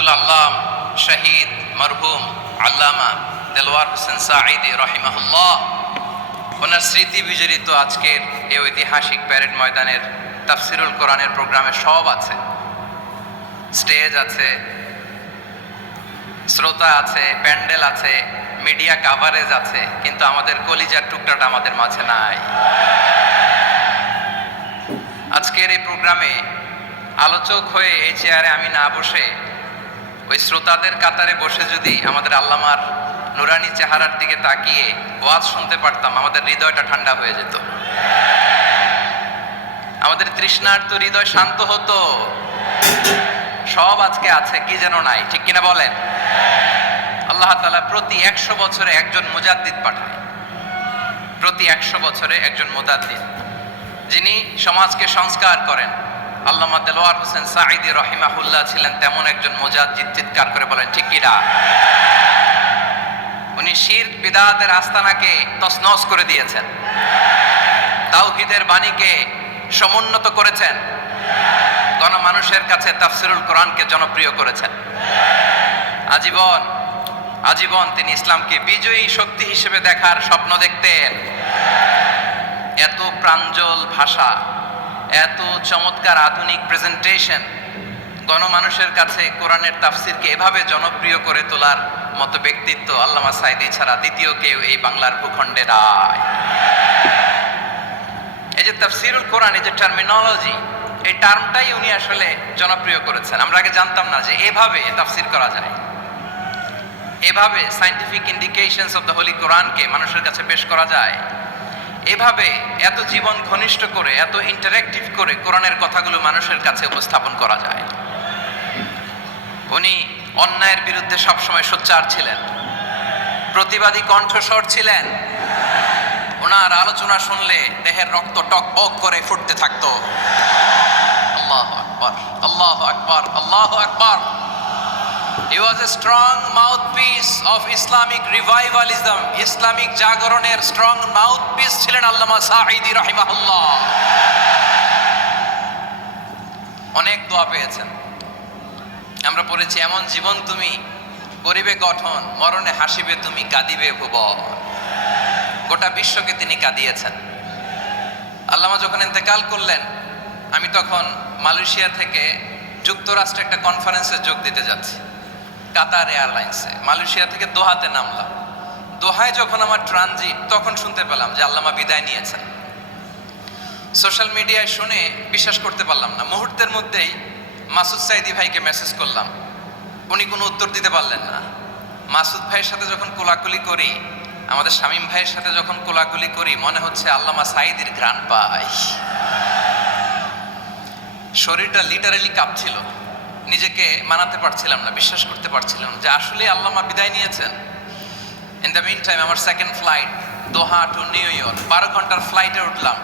হজরতুল আল্লাম শহীদ মরহুম আল্লামা দেলওয়ার হোসেন সাঈদী রহিমাহুল্লাহ ওনার স্মৃতি বিজড়িত আজকের এই ঐতিহাসিক প্যারেড ময়দানের তাফসিরুল কোরআনের প্রোগ্রামে সব আছে। স্টেজ আছে, শ্রোতা আছে, প্যান্ডেল আছে, মিডিয়া কাভারেজ আছে, কিন্তু আমাদের কলিজার টুকরাটা আমাদের মাঝে নাই। আজকের এই প্রোগ্রামে আলোচক হয়ে এই চেয়ারে আমি না বসে ওই শ্রোতাদের কাতারে বসে যদি আমাদের আল্লামার নুরানি চেহারার দিকে তাকিয়ে ওয়াজ শুনতে পারতাম, আমাদের হৃদয়টা ঠান্ডা হয়ে যেত, আমাদের তৃষ্ণার্ত হৃদয় শান্ত হতো। সব আজকে আছে, কি যেন নাই, ঠিক কিনা বলেন? আল্লাহ তাআলা প্রতি 100 বছরে একজন মুজাদ্দিদ পাঠায়, প্রতি 100 বছরে একজন মুজাদ্দিদ, যিনি সমাজকে সংস্কার করেন। আল্লামা দেলওয়ার হোসেন সাঈদী রহিমাহুল্লাহ ছিলেন তেমন একজন মুজাদ্দিদ। চিৎকার করে বলেন ঠিক কিনা? উনি শিরক বিদআতের আস্তানাকে তছনছ করে দিয়েছেন, তাওহীদের বাণীকে সমুন্নত করেছেন, গণমানুষের কাছে তাফসিরুল কোরআনকে জনপ্রিয় করেছেন। আজীবন তিনি ইসলামকে বিজয়ী শক্তি হিসেবে দেখার স্বপ্ন দেখতেন। এত প্রাঞ্জল ভাষা, এত চমৎকার আধুনিক প্রেজেন্টেশন, গণমানুষের কাছে কোরআনের তাফসিরকে এভাবে জনপ্রিয় করে তোলার মতো ব্যক্তিত্ব আল্লামা সাঈদী ছাড়া দ্বিতীয় কেউ এই বাংলার ভূখণ্ডে নাই। এই যে তাফসিরুল কোরআন, এই যে টার্মিনোলজি, এই টার্মটাই উনি আসলে জনপ্রিয় করেছেন। আমরা আগে জানতাম না যে এভাবে তাফসির করা যায়, এভাবে scientific indications of the Holi কোরআনকে মানুষের কাছে পেশ করা যায়, এভাবে এত জীবন ঘনিষ্ঠ করে, এত ইন্টারেক্টিভ করে কোরআনের কথাগুলো মানুষের কাছে উপস্থাপন করা যায়। উনি অন্যায়ের বিরুদ্ধে সবসময় সোচ্চার ছিলেন, প্রতিবাদী কণ্ঠস্বর ছিলেন। ওনার আলোচনা শুনলে দেহের রক্ত টকবক করে ফুটতে থাকতো। আল্লাহু আকবার, আল্লাহু আকবার, আল্লাহু আকবার। He was a strong mouthpiece of Islamic revivalism. Islamic জাগরণের স্ট্রং মাউথপিস ছিলেন আল্লামা সাঈদী রাহিমাহুল্লাহ। অনেক দোয়া পেয়েছেন, আমরা পড়েছি, এমন জীবন তুমি করিবে গঠন, মরণে হাসিবে তুমি, কাঁদিবে ভুবন। গোটা বিশ্বকে তিনি কাঁদিয়েছেন। আল্লামা যখন ইন্তেকাল করলেন, আমি তখন মালয়েশিয়া থেকে যুক্তরাষ্ট্রে একটা কনফারেন্সে যোগ দিতে যাচ্ছি, কাতার এয়ারলাইন্সে। মালয়েশিয়া থেকে দোহাতে নামলাম। দোহায় যখন আমার ট্রানজিট, তখন শুনতে পেলাম যে আল্লামা বিদায় নিয়েছেন। সোশ্যাল মিডিয়ায় শুনে বিশ্বাস করতে পারলাম না। মুহূর্তের মধ্যেই মাসুদ সাঈদী ভাইকে মেসেজ করলাম, উনি কোনো উত্তর দিতে পারলেন না। মাসুদ ভাইয়ের সাথে যখন কোলাকুলি করি, আমাদের শামীম ভাইয়ের সাথে যখন কোলাকুলি করি, মনে হচ্ছে আল্লামা সাঈদীর ঘ্রাণ পাই। শরীরটা লিটারালি কাঁপছিল, নিজেকে মানাতে পারছিলাম না, বিশ্বাস করতে পারছিলাম যে আসলে আল্লামা বিদায় নিয়েছেন। ইন দ্য মিন টাইম আমার সেকেন্ড ফ্লাইট দোহা টু নিউ ইয়র্ক, 12 ঘন্টার ফ্লাইটে উঠলাম,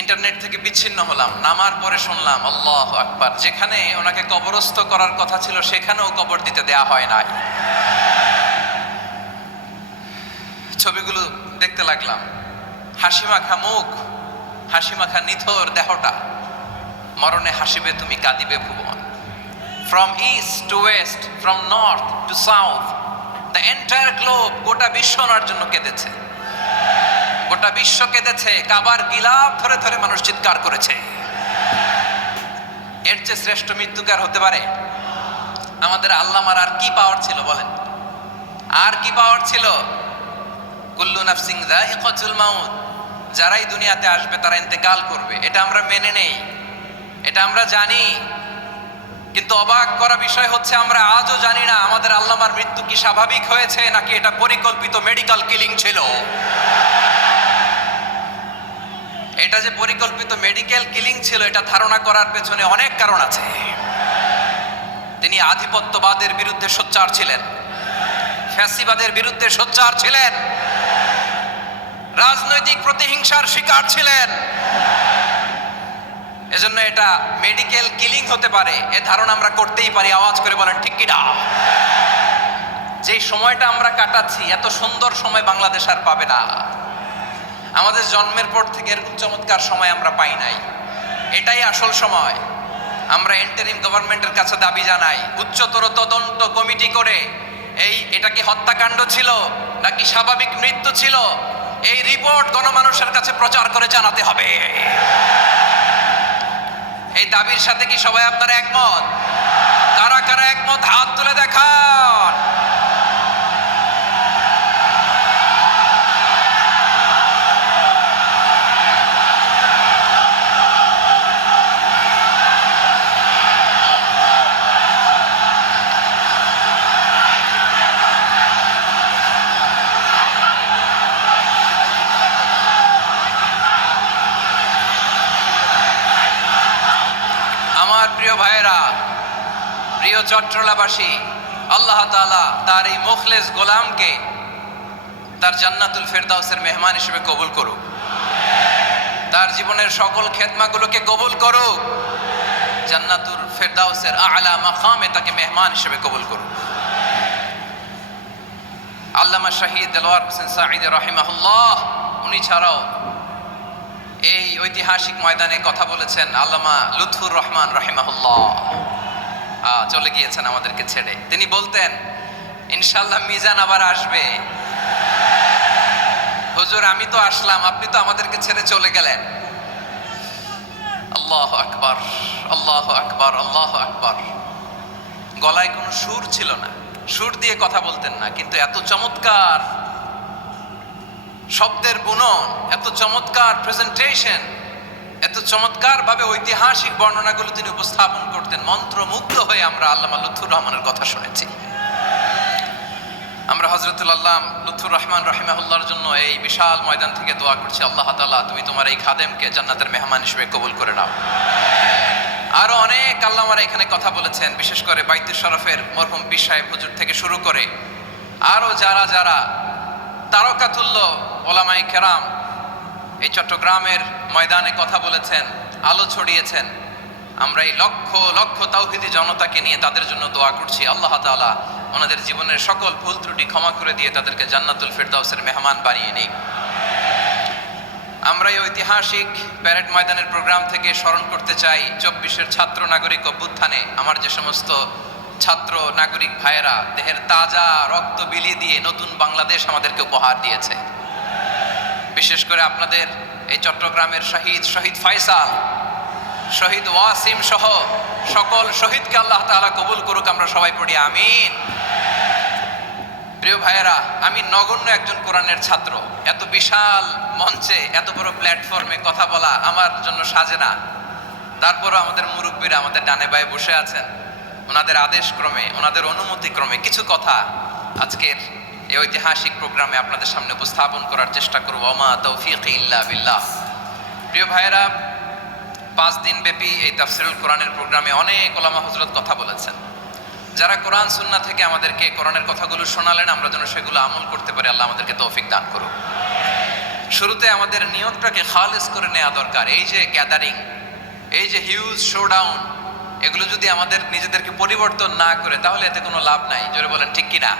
ইন্টারনেট থেকে বিচ্ছিন্ন হলাম। নামার পরে শুনলাম আল্লাহু আকবার, যেখানে ওনাকে কবরস্থ করার কথা ছিল সেখানেও কবর দিতে দেয়া হয় নাই। ছবিগুলো দেখতে লাগলাম, হাসিমাখা মুখ, হাসিমাখা নিথর দেহটা, মরণে হাসিবে তুমি, কাঁদিবে ভুবন। From east to west, from north to south, the entire globe, গোটা বিশ্ব ওনার জন্য কেঁদেছে, গোটা বিশ্ব কেঁদেছে। কাবার গিলাফ ধরে ধরে মানুষ চিৎকার করেছে। এর চেয়ে শ্রেষ্ঠ মৃত্যুকার হতে পারে? আমাদের আল্লামার আর কি পাওয়ার ছিল বলেন? আর কি পাওয়ার ছিল? কুল্লু নাফসিন যায়িকাতুল মাউত, যারাই দুনিয়াতে আসবে তারা ইন্তেকাল করবে, এটা আমরা মেনে নেই, এটা আমরা জানি। কিন্তু অবাক করা বিষয় হচ্ছে, আমরা আজও জানি না আমাদের আল্লামার মৃত্যু কি স্বাভাবিক হয়েছে নাকি এটা পরিকল্পিত মেডিকেল কিলিং ছিল। এটা যে পরিকল্পিত মেডিকেল কিলিং ছিল, এটা ধারণা করার পেছনে অনেক কারণ আছে। তিনি আধিপত্যবাদের বিরুদ্ধে সোচ্চার ছিলেন, ফ্যাসিবাদের বিরুদ্ধে সোচ্চার ছিলেন, রাজনৈতিক প্রতিহিংসার শিকার ছিলেন। এজন্য এটা মেডিকেল কিলিং হতে পারে এ ধারণা আমরা করতেই পারি। আওয়াজ করে বলেন ঠিক কিনা? যে সময়টা আমরা কাটাচ্ছি, এত সুন্দর সময় বাংলাদেশ আর পাবে না। আমাদের জন্মের পর থেকে এরকম চমৎকার সময় আমরা পাই নাই। এটাই আসল সময়। আমরা ইন্টারিম গভর্নমেন্টের কাছে দাবি জানাই, উচ্চতর তদন্ত কমিটি করে এটা কি হত্যাকাণ্ড ছিল নাকি স্বাভাবিক মৃত্যু ছিল, এই রিপোর্ট গণমানুষের কাছে প্রচার করে জানাতে হবে। এই দাবির সাথে কি সবাই আপনারা একমত? কারা কারা একমত হাত তুলে দেখান। আমার প্রিয় ভাইয়েরা, প্রিয় চট্টলাবাসী, আল্লাহ তাআলা তার এই মুখলেস গোলামকে তার জান্নাতুল ফেরদাউসের মেহমান হিসেবে কবুল করুক, তার জীবনের সকল খেদমাগুলোকে কবুল করুক, জান্নাতুল ফেরদাউসের আলা মাকামে তাকে মেহমান হিসেবে কবুল করুক। আল্লামা শহীদ দেলোয়ার হোসেন সাঈদী রাহিমাহুল্লাহ, উনি ছাড়াও এই ঐতিহাসিক ময়দানে কথা বলেছেন আল্লামা লুৎফুর রহমান রাহিমাহুল্লাহ, চলে গিয়েছেন আমাদেরকে ছেড়ে। তিনি বলতেন, ইনশাআল্লাহ মিজান আবার আসবে। হুজুর আমি তো আসলাম, আপনি তো আমাদেরকে ছেড়ে চলে গেলেন। আল্লাহু আকবার, আল্লাহু আকবার, আল্লাহু আকবার। গলায় কোনো সুর ছিল না, সুর দিয়ে কথা বলতেন না, কিন্তু এত চমৎকার শব্দের বুনন, এত চমৎকার প্রেজেন্টেশন, এত চমৎকার ভাবে ঐতিহাসিক বর্ণনাগুলো তিনি উপস্থাপন করতেন। মন্ত্রমুগ্ধ হয়ে আমরা আল্লামা লুৎফুর রহমানের কথা শুনেছি। আমরা হযরতুল আল্লাহ লুৎফুর রহমান রাহিমাহুল্লাহর জন্য এই বিশাল ময়দান থেকে দোয়া করছি, আল্লাহ তাআলা তুমি তোমার এই খাদেমকে জান্নাতের মেহমান হিসেবে কবুল করে নাও। আরো অনেক আল্লামারা এখানে কথা বলেছেন, বিশেষ করে বাইতুল শরফের মরহুম পীর সাহেব হুজুর থেকে শুরু করে আরো যারা যারা তারকাতুল্য ওলামায়ে কেরাম এই চট্টগ্রামের ময়দানে কথা বলেছেন, আলো ছড়িয়েছেন। আমরা এই লক্ষ লক্ষ তাওহীদি জনতাকে নিয়ে তাদের জন্য দোয়া করছি, আল্লাহ তাআলা ওনাদের জীবনের সকল ভুল ত্রুটি ক্ষমা করে দিয়ে তাদেরকে জান্নাতুল ফেরদাউসের মেহমান বানিয়ে নিক। আমরা এই ঐতিহাসিক প্যারেড ময়দানের প্রোগ্রাম থেকে স্মরণ করতে চাই 24-এর ছাত্র নাগরিক অভ্যুত্থানে আমার যে সমস্ত ছাত্র নাগরিক ভাইয়েরা দেহের তাজা রক্ত বিলিয়ে দিয়ে নতুন বাংলাদেশ আমাদেরকে উপহার দিয়েছে। বিশেষ করে আপনাদের এই চট্টগ্রামের শহীদ ফয়সাল, শহীদ ওয়াসিম সহ সকল শহীদকে আল্লাহ তাআলা কবুল করুক, আমরা সবাই পড়ি আমিন। প্রিয় ভাইয়েরা, আমি নগণ্য একজন কোরআনের ছাত্র, এত বিশাল মঞ্চে এত বড় প্ল্যাটফর্মে কথা বলা আমার জন্য সাজে না। তারপরও আমাদের মুরব্বীরা আমাদের ডানে বায়ে বসে আছেন, ওনাদের আদেশ ক্রমে, ওনাদের অনুমতি ক্রমে কিছু কথা আজকের এই ঐতিহাসিক প্রোগ্রামে আপনাদের সামনে উপস্থাপন করার চেষ্টা করব। ওমা তৌফিক ইল্লা বিল্লাহ। প্রিয় ভাইয়েরা, 5 দিন ব্যাপী এই তাফসীরুল কোরআনের প্রোগ্রামে অনেক ওলামা হযরত কথা বলেছেন। যারা কোরআন সুন্নাহ থেকে আমাদেরকে কোরআনের কথাগুলো শোনালেন, আমরা যেন সেগুলো আমল করতে পারি, আল্লাহ আমাদেরকে তৌফিক দান করুন। শুরুতে আমাদের নিয়তটাকে খালেস করে নেওয়া দরকার। এই যে গ্যাদারিং, এই যে হিউজ শোডাউন, এগুলো যদি আমাদের নিজেদেরকে পরিবর্তন না করে তাহলে এতে কোনো লাভ নাই। জোরে বলেন ঠিক কিনা?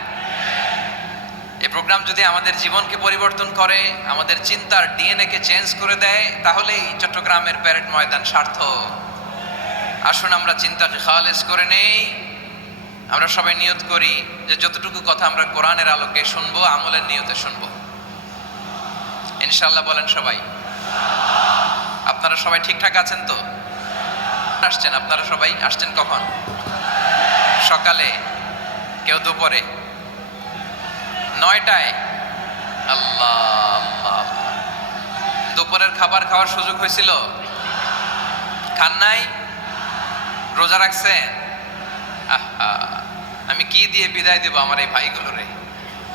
এই প্রোগ্রাম যদি আমাদের জীবনকে পরিবর্তন করে, আমাদের চিন্তার ডিএনএ কে চেঞ্জ করে দেয়, তাহলেই চট্টগ্রামের প্যারেড ময়দান সার্থক। আসুন আমরা চিন্তাকে খালেস করে নেই। আমরা সবাই নিয়ত করি যে যতটুকু কথা আমরা কোরআনের আলোকে শুনবো, আমলের নিয়তে শুনবো ইনশাআল্লাহ। বলেন সবাই। আপনারা সবাই ঠিকঠাক আছেন তো? আসছেন আপনারা সবাই? আসছেন কখন? সকালে, কেউ দুপুরে, 9টায়? আল্লাহ আল্লাহ। দুপুরের খাবার খাওয়ার সুযোগ হয়েছিল? খান নাই? রোজা রাখছেন? আমি কি দিয়ে বিদায় দেব আমার এই ভাইগুলোরে?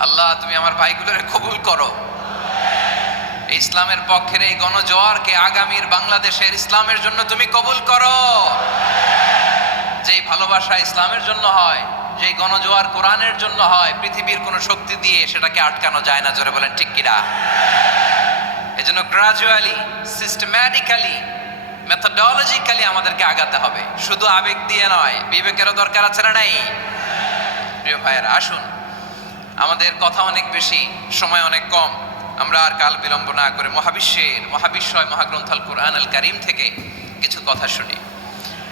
আল্লাহ তুমি আমার ভাইগুলোরে কবুল করো। ইসলামের পক্ষের এই গণজোয়ারকে আগামীর বাংলাদেশের ইসলামের জন্য তুমি কবুল করো। যেই ভালোবাসা ইসলামের জন্য হয়, যেই গণজোয়ার কোরআনের জন্য হয়, পৃথিবীর কোনো শক্তি দিয়ে সেটাকে আটকানো যায় না। জোরে বলেন ঠিক কিনা? এজন্য গ্রাজুয়ালি, সিস্টেম্যাটিক্যালি, মেথোডোলজিক্যালি আমাদেরকে আগাতে হবে, শুধু আবেগ দিয়ে নয়। বিবেকেরও দরকার আছে না নাই? প্রিয় ভাইয়েরা, আসুন, আমাদের কথা অনেক বেশি, সময় অনেক কম, আমরা আর কাল বিলম্ব না করে মহাবিশ্বয় মহাগ্রন্থ আল কুরআন আল কারীম থেকে কিছু কথা শুনি।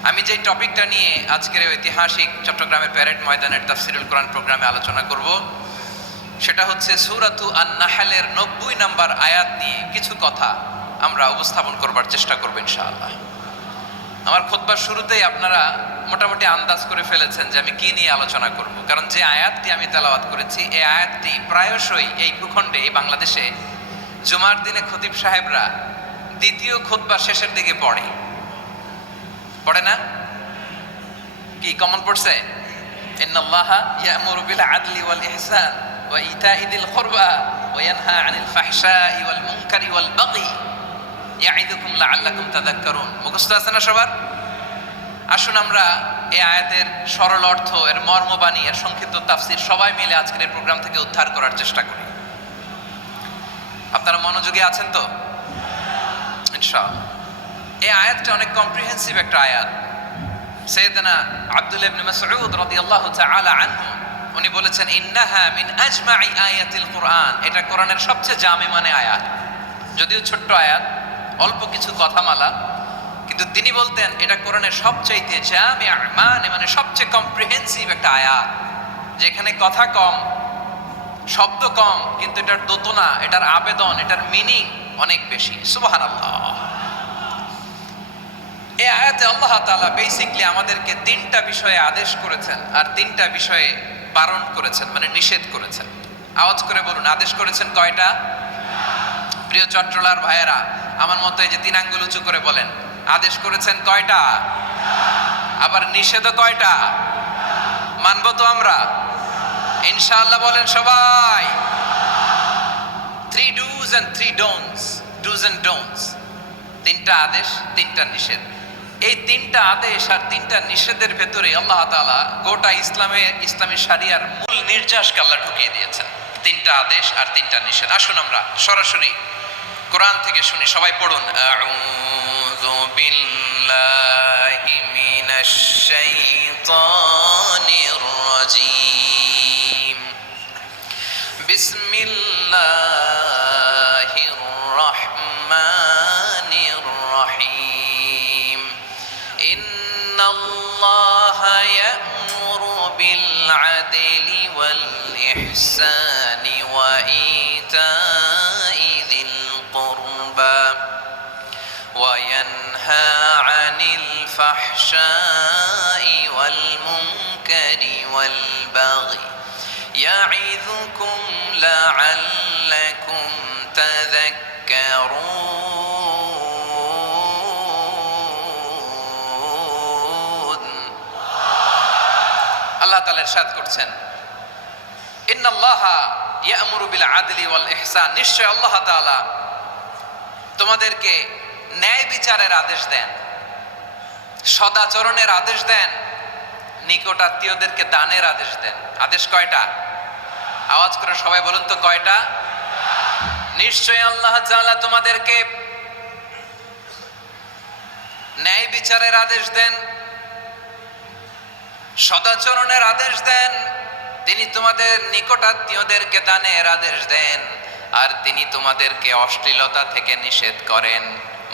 আমি যে টপিকটা নিয়ে আজকের ঐতিহাসিক চট্টগ্রামের প্যারেড ময়দানের তাফসিরুল কোরআন প্রোগ্রামে আলোচনা করব সেটা হচ্ছে সূরাতু আন-নাহলের 90 নম্বর আয়াত নিয়ে কিছু কথা আমরা উপস্থাপন করবার চেষ্টা করব ইনশাআল্লাহ। আমার খুতবার শুরুতেই আপনারা মোটামুটি আন্দাজ করে ফেলেছেন যে আমি কি নিয়ে আলোচনা করব, কারণ যে আয়াতটি আমি তেলাওয়াত করেছি এই আয়াতটি প্রায়শই এই ভূখণ্ডে এই বাংলাদেশে জুমার দিনে খতিব সাহেবরা দ্বিতীয় খুতবা শেষের দিকে পড়ে না? কি কমন পড়ছে? ইন্নাল্লাহা ইয়া'মুরু বিল আদলি ওয়াল ইহসান ওয়া ইতাই যিল কুরবা ওয়া ইয়ানহা আনিল ফাহশাই ওয়াল মুনকারি ওয়াল বাগি ইয়াইদুকুম লাআল্লাকুম তাযাক্কারুন। মুখস্থ আছে না সবার? আসুন আমরা এই আয়াতের সরল অর্থ, এর মর্মবাণী, এর সংক্ষিপ্ত তাফসীর সবাই মিলে আজকের এই প্রোগ্রাম থেকে উদ্ধার করার চেষ্টা করি। আপনারা মনোযোগী আছেন তো? ইনশাআল্লাহ। এই আয়াতটা অনেক কম্প্রিহেন্সিভ একটা আয়াত। সাইয়েদনা আব্দুল্লাহ ইবনে মাসউদ রাদিয়াল্লাহু তাআলা আনহু উনি বলেছেন, ইন্নাহা মিন আজমাই আয়াতিল কুরআন, এটা কোরআনের সবচেয়ে জামে মানে আয়াত। যদিও ছোট্ট আয়াত, অল্প কিছু কথামালা, কিন্তু তিনি বলতেন এটা কোরআনের সবচাইতে জামে মানে সবচেয়ে কম্প্রিহেন্সিভ একটা আয়াত, যেখানে কথা কম, শব্দ কম, কিন্তু এটার দোতনা, এটার আবেদন, এটার মিনিং অনেক বেশি। সুবহানাল্লাহ। এই আয়াতে আল্লাহ তাআলা বেসিক্যালি আমাদেরকে তিনটা বিষয়ে আদেশ করেছেন আর তিনটা বিষয়ে বারণ করেছেন, মানে নিষেধ করেছেন। আওয়াজ করে বলুন, আদেশ করেছেন কয়টা? প্রিয় চট্টলার ভাইয়েরা, আমার মতো এই যে তিন আঙ্গুল উঁচু করে বলেন, আদেশ করেছেন কয়টা? আবার নিষেধও কয়টা? মানবো তো আমরা ইনশাআল্লাহ? বলেন সবাই। 3 do's and 3 don'ts, do's and don'ts, তিনটা আদেশ, তিনটা নিষেধ। এই তিনটা আদেশ আর তিনটা নিষেধের ভেতরে আল্লাহ তাআলা গোটা ইসলামী শরিয়ার মূল নির্যাসকে আল্লাহ ঢুকিয়ে দিয়েছেন। তিনটা আদেশ আর তিনটা নিষেধ। আসুন আমরা সরাসরি কোরআন থেকে শুনি, সবাই পড়ুন। আউযু বিল্লাহি মিনাশ শাইতানির রাজীম। বিসমিল্লাহির রাহমানির রাহিম। ইন্নাল্লাহা ইয়া'মুরু বিল আদলি ওয়াল ইহসানি ওয়া ইতাই যিল কুরবা ওয়া ইয়ানহা আনিল ফাহশাই ওয়াল মুনকারি ওয়াল বাগি ইয়াইযুকুম লাআল্লাকুম তাযাক্কারুন। আল্লাহ তাআলা ইরশাদ করছেন, ইন্নাল্লাহা ইয়া'মুরু বিল আদলি ওয়াল ইহসান, নিশ্চয় আল্লাহ তাআলা তোমাদেরকে ন্যায় বিচারের আদেশ দেন, সদাচরণের আদেশ দেন, নিকট আত্মীয়দেরকে দানের আদেশ দেন। আদেশ কয়টা? আওয়াজ করে সবাই বলুন তো কয়টা? নিশ্চয় আল্লাহ তাআলা তোমাদেরকে ন্যায় বিচারের আদেশ দেন, সদাচরণের আদেশ দেন, তিনি তোমাদের নিকট আত্মীয়দেরকে দানের আদেশ দেন, আর তিনি তোমাদেরকে অশ্লীলতা থেকে নিষেধ করেন,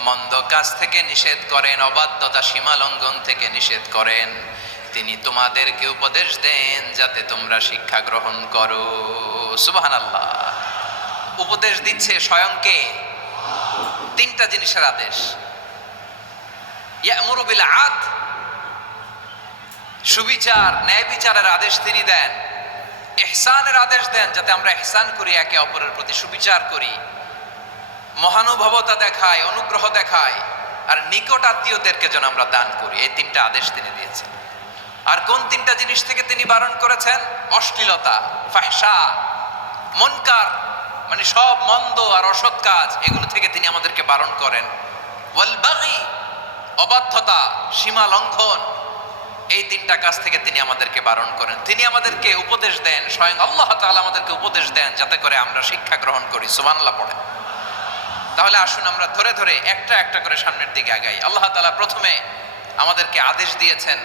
মন্দ কাজ থেকে নিষেধ করেন, অবাধ্যতা সীমা লঙ্ঘন থেকে নিষেধ করেন। তিনি তোমাদেরকে উপদেশ দেন যাতে তোমরা শিক্ষা গ্রহণ করো। সুবহানাল্লাহ। উপদেশ দিচ্ছে স্বয়ং কে? তিনটা জিনিসের আদেশ। ইয়া'মুরু বিল আদল, সুবিচার, ন্যায় বিচারের আদেশ তিনি দেন। ইহসানের আদেশ দেন, যাতে আমরা ইহসান করি, একে অপরের প্রতি সুবিচার করি, মহানুভবতা দেখাই, অনুগ্রহ দেখাই, আর নিকট আত্মীয়দেরকে যেন আমরা দান করি। এই তিনটা আদেশ তিনি দিয়েছেন। আর কোন তিনটা জিনিস থেকে তিনি বারণ করেছেন? অশ্লীলতা, ফাহশা, মুনকার, মানে সব মন্দ আর অসৎ কাজ, এগুলো থেকে তিনি আমাদেরকে বারণ করেন। ওয়াল বাগি, অবাধ্যতা, সীমা লঙ্ঘন, এই তিনটা কাজ থেকে তিনি আমাদেরকে বারণ করেন। তিনি আমাদেরকে উপদেশ দেন, স্বয়ং আল্লাহ তাআলা আমাদেরকে উপদেশ দেন যাতে করে আমরা শিক্ষা গ্রহণ করি। সুবহানাল্লাহ পড়েন। তাহলে আসুন আমরা ধরে ধরে একটা একটা করে সামনের দিকে আগাই। আল্লাহ তাআলা প্রথমে আমাদেরকে আদেশ দিয়েছেন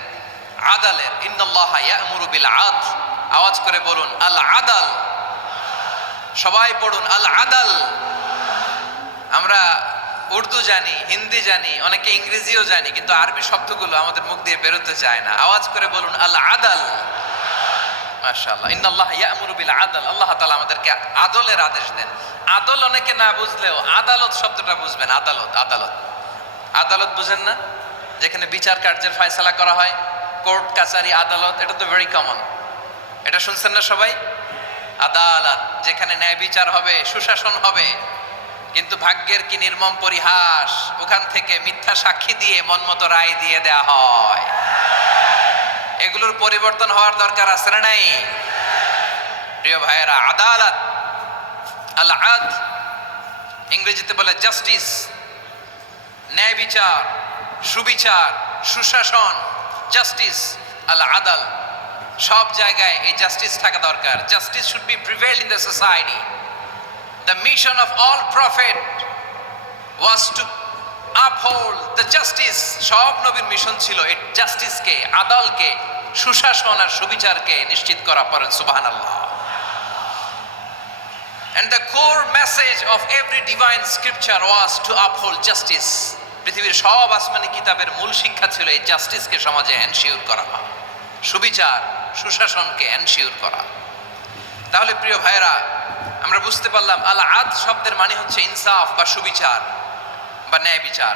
আদালের। ইন্নাল্লাহা ইয়া'মুরু বিল আদল, আওয়াজ করে বলুন আল আদাল। সবাই পড়ুন আল আদাল। আমরা উর্দু জানি, হিন্দি জানি, অনেকে ইংরেজিও জানি, কিন্তু আরবি শব্দগুলো আমাদের মুখ দিয়ে বেরোতে চায় না। আওয়াজ করে বলুন আল আদাল। মাশাআল্লাহ, ইন্নাল্লাহ ইয়া'মুরু বিল আদল। আল্লাহ তাআলা আমাদেরকে আদলের আদেশ দেন। আদল অনেকে না বুঝলেও আদালত শব্দটা বুঝবেন। আদালত, আদালত, আদালত বুঝেন না? যেখানে বিচার কার্যের ফয়সালা করা হয়, কোর্ট কাচারি আদালত, এটা তো ভেরি কমন। এটা শুনছেন না সবাই? আদালত, যেখানে ন্যায় বিচার হবে, সুশাসন হবে। কিন্তু ভাগ্যের কি নির্মম পরিহাস, ওখান থেকে মিথ্যা সাক্ষী দিয়ে মনমতো রায় দিয়ে দেয়া হয়। এগুলোর পরিবর্তন হওয়ার দরকার আছে না নাই? প্রিয় ভাইয়েরা, আদালত, আল আদল, ইংরেজিতে বলে জাস্টিস, ন্যায় বিচার, সুবিচার, সুশাসন, জাস্টিস, আল আদল। সব জায়গায় এই জাস্টিস থাকা দরকার। Justice should be prevailed in the society. The mission of all prophet was to uphold the justice. সব নবীর মিশন ছিল এই জাস্টিসকে, আদালকে, সুশাসন আর সুবিচারকে নিশ্চিত করা। পড়েন সুবহানাল্লাহ। And the core message of every divine scripture was to uphold justice. পৃথিবীর সব আসমানি কিতাবের মূল শিক্ষা ছিল এই জাস্টিসকে সমাজে এনশিওর করা, সুবিচার, সুশাসনকে এনশিওর করা। তাহলে প্রিয় ভাইরা, আমরা বুঝতে পারলাম আল আদ শব্দের মানে হচ্ছে ইনসাফ বা সুবিচার বা ন্যায় বিচার।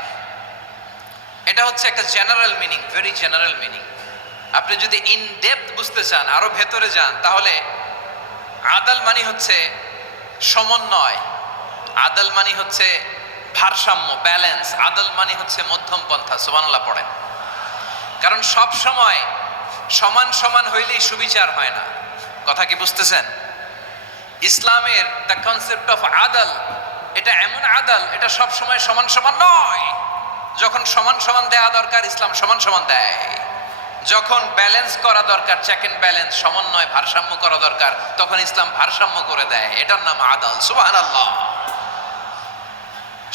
এটা হচ্ছে একটা general meaning, very general meaning. আপনি যদি ইন ডেপথ বুঝতে চান, আরো ভেতরে যান, তাহলে আদাল মানে হচ্ছে সমন্বয়, আদাল মানে হচ্ছে ভারসাম্য, ব্যালেন্স। আদাল মানে হচ্ছে মধ্যম পন্থা। সুবহানাল্লাহ পড়েন। কারণ সব সময় সমান সমান হইলেই সুবিচার হয় না। কথা কি বুঝতেছেন? ইসলামের দ্য কনসেপ্ট অফ আদাল, এটা এমন আদাল, এটা সব সময় সমান সমান নয়। যখন সমান সমান দেয়া দরকার, ইসলাম সমান সমান দেয়। যখন ব্যালেন্স করা দরকার, চেক এন্ড ব্যালেন্স, সমন্বয়, ভারসাম্য করা দরকার, তখন ইসলাম ভারসাম্য করে দেয়। এটার নাম আদাল। সুবহানাল্লাহ।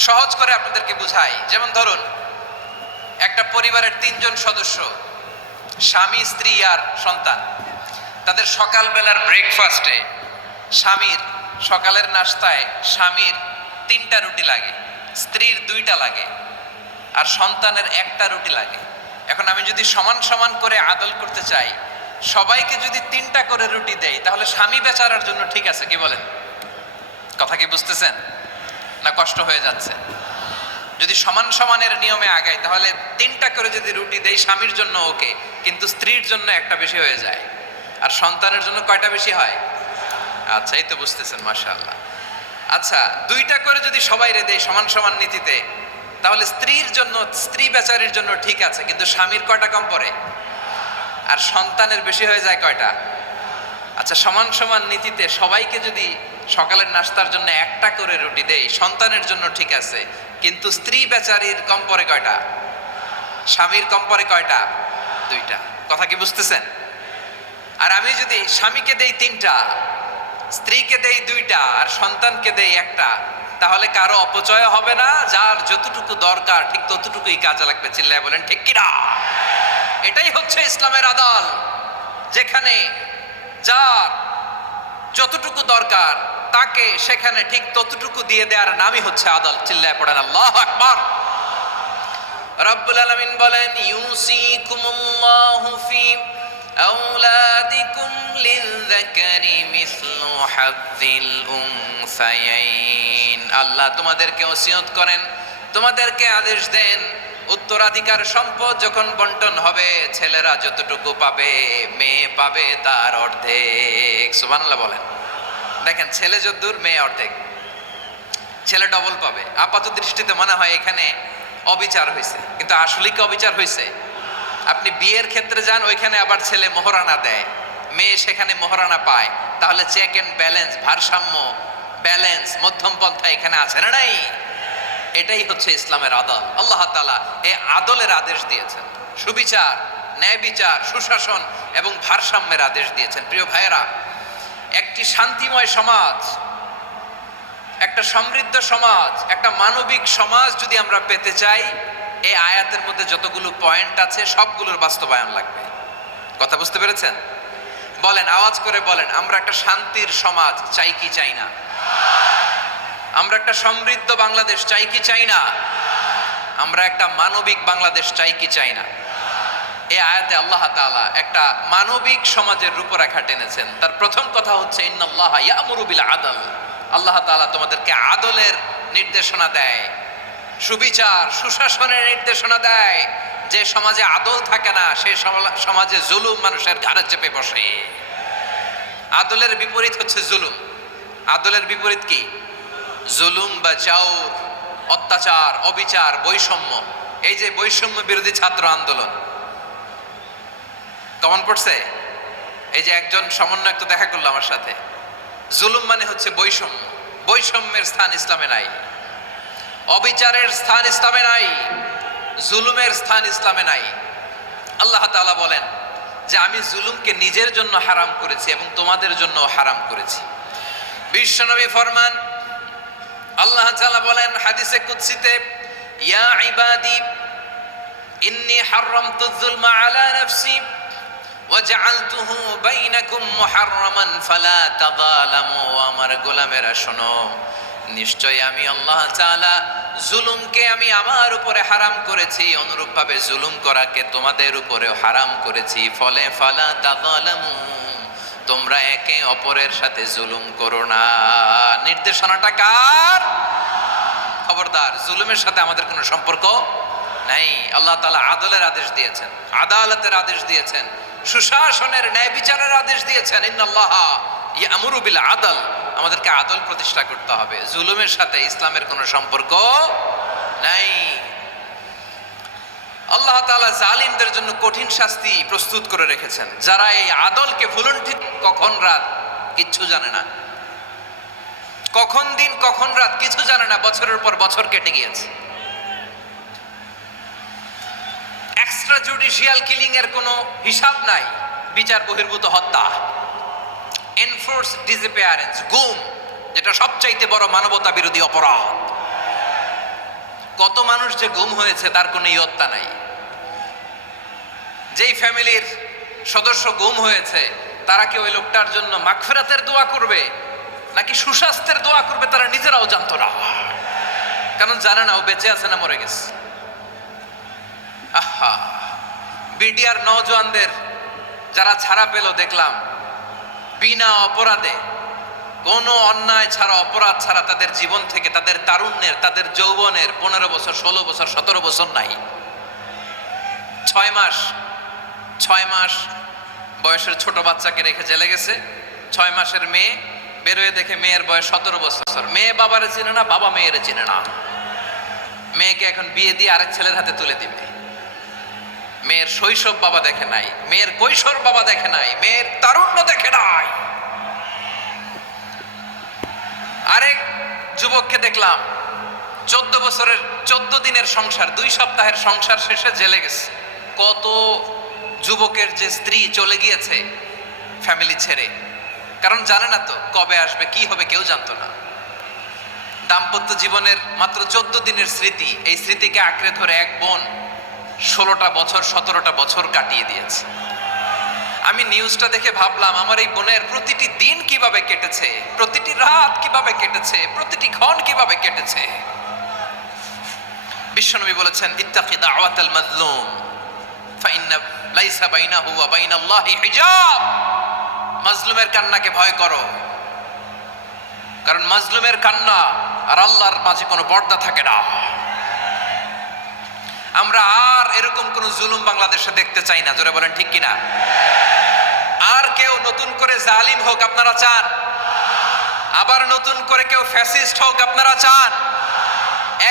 সহজ করে আপনাদেরকে বুঝাই। যেমন ধরুন, একটা পরিবারের 3 জন সদস্য, স্বামী, স্ত্রী আর সন্তান। তাদের সকালবেলার ব্রেকফাস্টে, স্বামীর সকালের নাস্তায় স্বামীর 3টা রুটি লাগে, স্ত্রীর 2টা লাগে, আর সন্তানের 1টা রুটি লাগে। এখন আমি যদি সমান সমান করে আদল করতে চাই, সবাইকে যদি 3টা করে রুটি দেই, তাহলে স্বামী বেচারার জন্য ঠিক আছে? কি বলেন? কথা কি বুঝতেছেন না কষ্ট হয়ে যাচ্ছে? যদি সমান সমানের নিয়মে আগাই, তাহলে 3টা করে যদি রুটি দেই, স্বামীর জন্য ওকে, কিন্তু স্ত্রীর জন্য 1টা বেশি হয়ে যায়। আর সন্তানের জন্য কয়টা বেশি হয়? আচ্ছা, এই তো বুঝতেছেন, মাশাআল্লাহ। আচ্ছা, 2টা করে যদি সবাই রে দেয় সমান সমান নীতিতে, তাহলে স্ত্রীর জন্য, স্ত্রী বেচারির জন্য ঠিক আছে, কিন্তু স্বামীর কয়টা কম পড়ে? আর সন্তানের বেশি হয়ে যায় কয়টা? আচ্ছা, সমান সমান নীতিতে সবাইকে যদি সকালের নাস্তার জন্য 1টা করে রুটি দেই, সন্তানের জন্য ঠিক আছে, কিন্তু স্ত্রী বেচারির কম পড়ে কয়টা? স্বামীর কম পড়ে কয়টা? 2টা। কথা কি বুঝতেছেন? আর আমি যদি স্বামীকে দেই 3টা, স্ত্রীকে দেই 2টা, আর সন্তানকে দেই 1টা, তাহলে কারো অপচয় হবে না। যার যতটুকু দরকার ঠিক ততটুকুই কাজে লাগবে। চিল্লায় বলেন ঠিক কিনা? এটাই হচ্ছে ইসলামের আদল, যেখানে যার যতটুকু দরকার তাকে সেখানে ঠিক ততটুকু দিয়ে দেওয়ার নামই হচ্ছে আদল। চিল্লায় পড়েন আল্লাহু আকবার। রব্বুল আলামিন বলেন, ইউসিকুমুল্লাহু ফি আওলাদিকুম লিযযাকারি মিসলু হাযযিল উনসায়াইন। আল্লাহ তোমাদেরকে ওসিয়ত করেন, তোমাদেরকে আদেশ দেন, উত্তরাধিকার সম্পদ যখন বন্টন হবে, ছেলেরা যতটুকু পাবে, মেয়ে পাবে তার অর্ধেক। সুবহানাল্লাহ বলেন। দেখেন, ছেলে যদ্দূর, মেয়ে অর্ধেক। ছেলে ডবল পাবে। আপাত দৃষ্টিতে মনে হয় এখানে অবিচার হয়েছে, কিন্তু আসলে কি অবিচার হয়েছে? আপনি বিয়ের ক্ষেত্রে যান, ওইখানে আবার ছেলে মোহরানা দেয়, মেয়ে সেখানে মোহরানা পায়। তাহলে চেক এন্ড ব্যালেন্স, ভারসাম্য, ব্যালেন্স, মধ্যম পন্থা এখানে আছে না নাই? এটাই হচ্ছে ইসলামের আদল। আল্লাহ তাআলা এই আদলের আদেশ দিয়েছেন, সুবিচার, ন্যায় বিচার, সুশাসন এবং ভারসাম্যের আদেশ দিয়েছেন। প্রিয় ভাইয়েরা, একটি শান্তিময় সমাজ, একটা সমৃদ্ধ সমাজ, একটা মানবিক সমাজ যদি আমরা পেতে চাই, এই আয়াতের মধ্যে যতগুলো পয়েন্ট আছে সবগুলোর বাস্তবায়ন লাগবে। কথা বুঝতে পেরেছেন? বলেন, আওয়াজ করে বলেন, আমরা একটা শান্তির সমাজ চাই কি চাই না? আমরা একটা সমৃদ্ধ বাংলাদেশ চাই কি চাই না? আমরা একটা মানবিক বাংলাদেশ চাই কি চাই না? এই আয়াতে আল্লাহ তাআলা একটা মানবিক সমাজের রূপরেখা টেনেছেন। তার প্রথম কথা হচ্ছে ইন্নাল্লাহা ইয়ামুরু বিল আদল। আল্লাহ তাআলা তোমাদেরকে আদলের নির্দেশনা দেয়, সুবিচার সুশাসনের নির্দেশনা দেয়। যে সমাজে আদল থাকে না সেই সমাজে জুলুম মানুষের ঘাড়ে চেপে বসে। আদলের বিপরীত হচ্ছে জুলুম। আদলের বিপরীত কি? জুলুম বা জাওর, অত্যাচার, অবিচার, বৈষম্য। এই যে বৈষম্য বিরোধী ছাত্র আন্দোলন কেমন পড়ছে? এই যে একজন সমন্বয়ক তো দেখা করলো আমার সাথে। জুলুম মানে হচ্ছে বৈষম্য। বৈষম্যের স্থান ইসলামে নাই, অবিচারের স্থান ইসলামে নাই, জুলুমের স্থান ইসলামে নাই। আল্লাহ তাআলা বলেন যে আমি জুলুমকে নিজের জন্য হারাম করেছি এবং তোমাদের জন্য হারাম করেছি। বিশ্বনবী ফরমান, আল্লাহ তাআলা বলেন হাদিসে কুদসিতে, ইয়া ইবাদি ইন্নী হারামতুয যুলমা আলা নাফসি ওয়া জাআলতুহু বাইনাকুম মুহাররামান ফালা তাযালামু। আমার গোলামেরা শোনো, নিশ্চয় আমি আল্লাহ তাআলা জুলুমকে আমি আমার উপরে হারাম করেছি, অনুরূপভাবে জুলুম করাকে তোমাদের উপরেও হারাম করেছি। ফলে ফালা তাযালামু, তোমরা একে অপরের সাথে জুলুম করো না। নির্দেশনাটা কার? খবরদার, জুলুমের সাথে আমাদের কোনো সম্পর্ক নাই। আল্লাহ তাআলা আদলের আদেশ দিয়েছেন, আদালতের আদেশ দিয়েছেন, সুশাসনের ন্যায় বিচারের আদেশ দিয়েছেন। ইন্নাল্লাহা ইয়ামুরু বিল আদল, আমাদেরকে আদল প্রতিষ্ঠা করতে হবে। জুলুমের সাথে ইসলামের কোনো সম্পর্ক নাই। আল্লাহ তাআলা জালিমদের জন্য কঠিন শাস্তি প্রস্তুত করে রেখেছেন। যারা এই আদলকে ভুলুণ্ঠিত, কখন রাত কিচ্ছু জানে না, কখন দিন কখন রাত কিছু জানে না, বছরের পর বছর কেটে গিয়েছে। এক্সট্রা জুডিশিয়াল কিলিং এর কোনো হিসাব নাই। বিচার বহির্ভূত হত্যা, এনফোর্স ডিসঅ্যাপিয়ারেন্স, গুম, যেটা সবচাইতে বড় মানবতা বিরোধী অপরাধ। কত মানুষ যে গুম হয়েছে তার কোনো ইয়ত্তা নাই। যেই ফ্যামিলির সদস্য গুম হয়েছে তারা কি ওই লোকটার জন্য মাগফিরাতের দোয়া করবে নাকি সুস্বাস্থ্যের দোয়া করবে তারা নিজেরাও জানতো না, কারণ জানে না ও বেঁচে আছে না মরে গেছে। আহা, বিডিআর নওজোয়ানদের যারা ছাড়া পেল দেখলাম, বিনা অপরাধে, কোনো অন্যায় ছাড়া, অপরাধ ছাড়া তাদের জীবন থেকে, তাদের তারুণ্যের, তাদের যৌবনের 15 বছর 16 বছর 17 বছর নাই, 6 মাস বয়সের ছোট বাচ্চাকে রেখে জেলে গেছে। 6 মাসের মেয়ে বেরোয় দেখে মেয়ের বয়স 17 বছর। মেয়ে বাবারে চিনে না, বাবা মেয়েরে চিনে না। মেয়েকে এখন বিয়ে দিয়ে আরেক ছেলের হাতে তুলে দিবে। মেয়ের শৈশব বাবা দেখে নাই, মেয়ের কৈশোর বাবা দেখে নাই, মেয়ের তারুণ্য দেখে নাই। আরেক যুবককে দেখলাম 14 বছরের 14 দিনের সংসার, 2 সপ্তাহের সংসার শেষে জেলে গেছে। কত যুবকের যে স্ত্রী চলে গিয়েছে ফ্যামিলি ছেড়ে, কারণ জানে না তো কবে আসবে, কি হবে, কেউ জানতো না। দাম্পত্য জীবনের মাত্র 14 দিনের স্মৃতি, এই স্মৃতিকে আঁকড়ে ধরে এক বোন 16টা বছর 17টা বছর কাটিয়ে দিয়েছে। আমি নিউজটা দেখে ভাবলাম আমার এই বোনের প্রতিটি দিন কিভাবে কেটেছে, প্রতিটি রাত কিভাবে কেটেছে, প্রতিটি ক্ষণ কিভাবে কেটেছে। বিশ্বনবী বলেছেন, ইত্তাকি দাওয়াতাল মাজলুম ফাইন্না লাইসা বাইনাহু ওয়া বাইনাল্লাহি হিজাব। মাজলুমের কান্নাকে ভয় করো, কারণ মাজলুমের কান্না আর আল্লাহর মাঝে কোনো পর্দা থাকে না। আমরা আর এরকম কোন জুলুম বাংলাদেশে দেখতে চাই না। জোরে বলেন ঠিক কিনা? আর কেউ নতুন করে জালিম হোক আপনারা চান? আবার নতুন করে কেউ ফ্যাসিস্ট হোক আপনারা চান?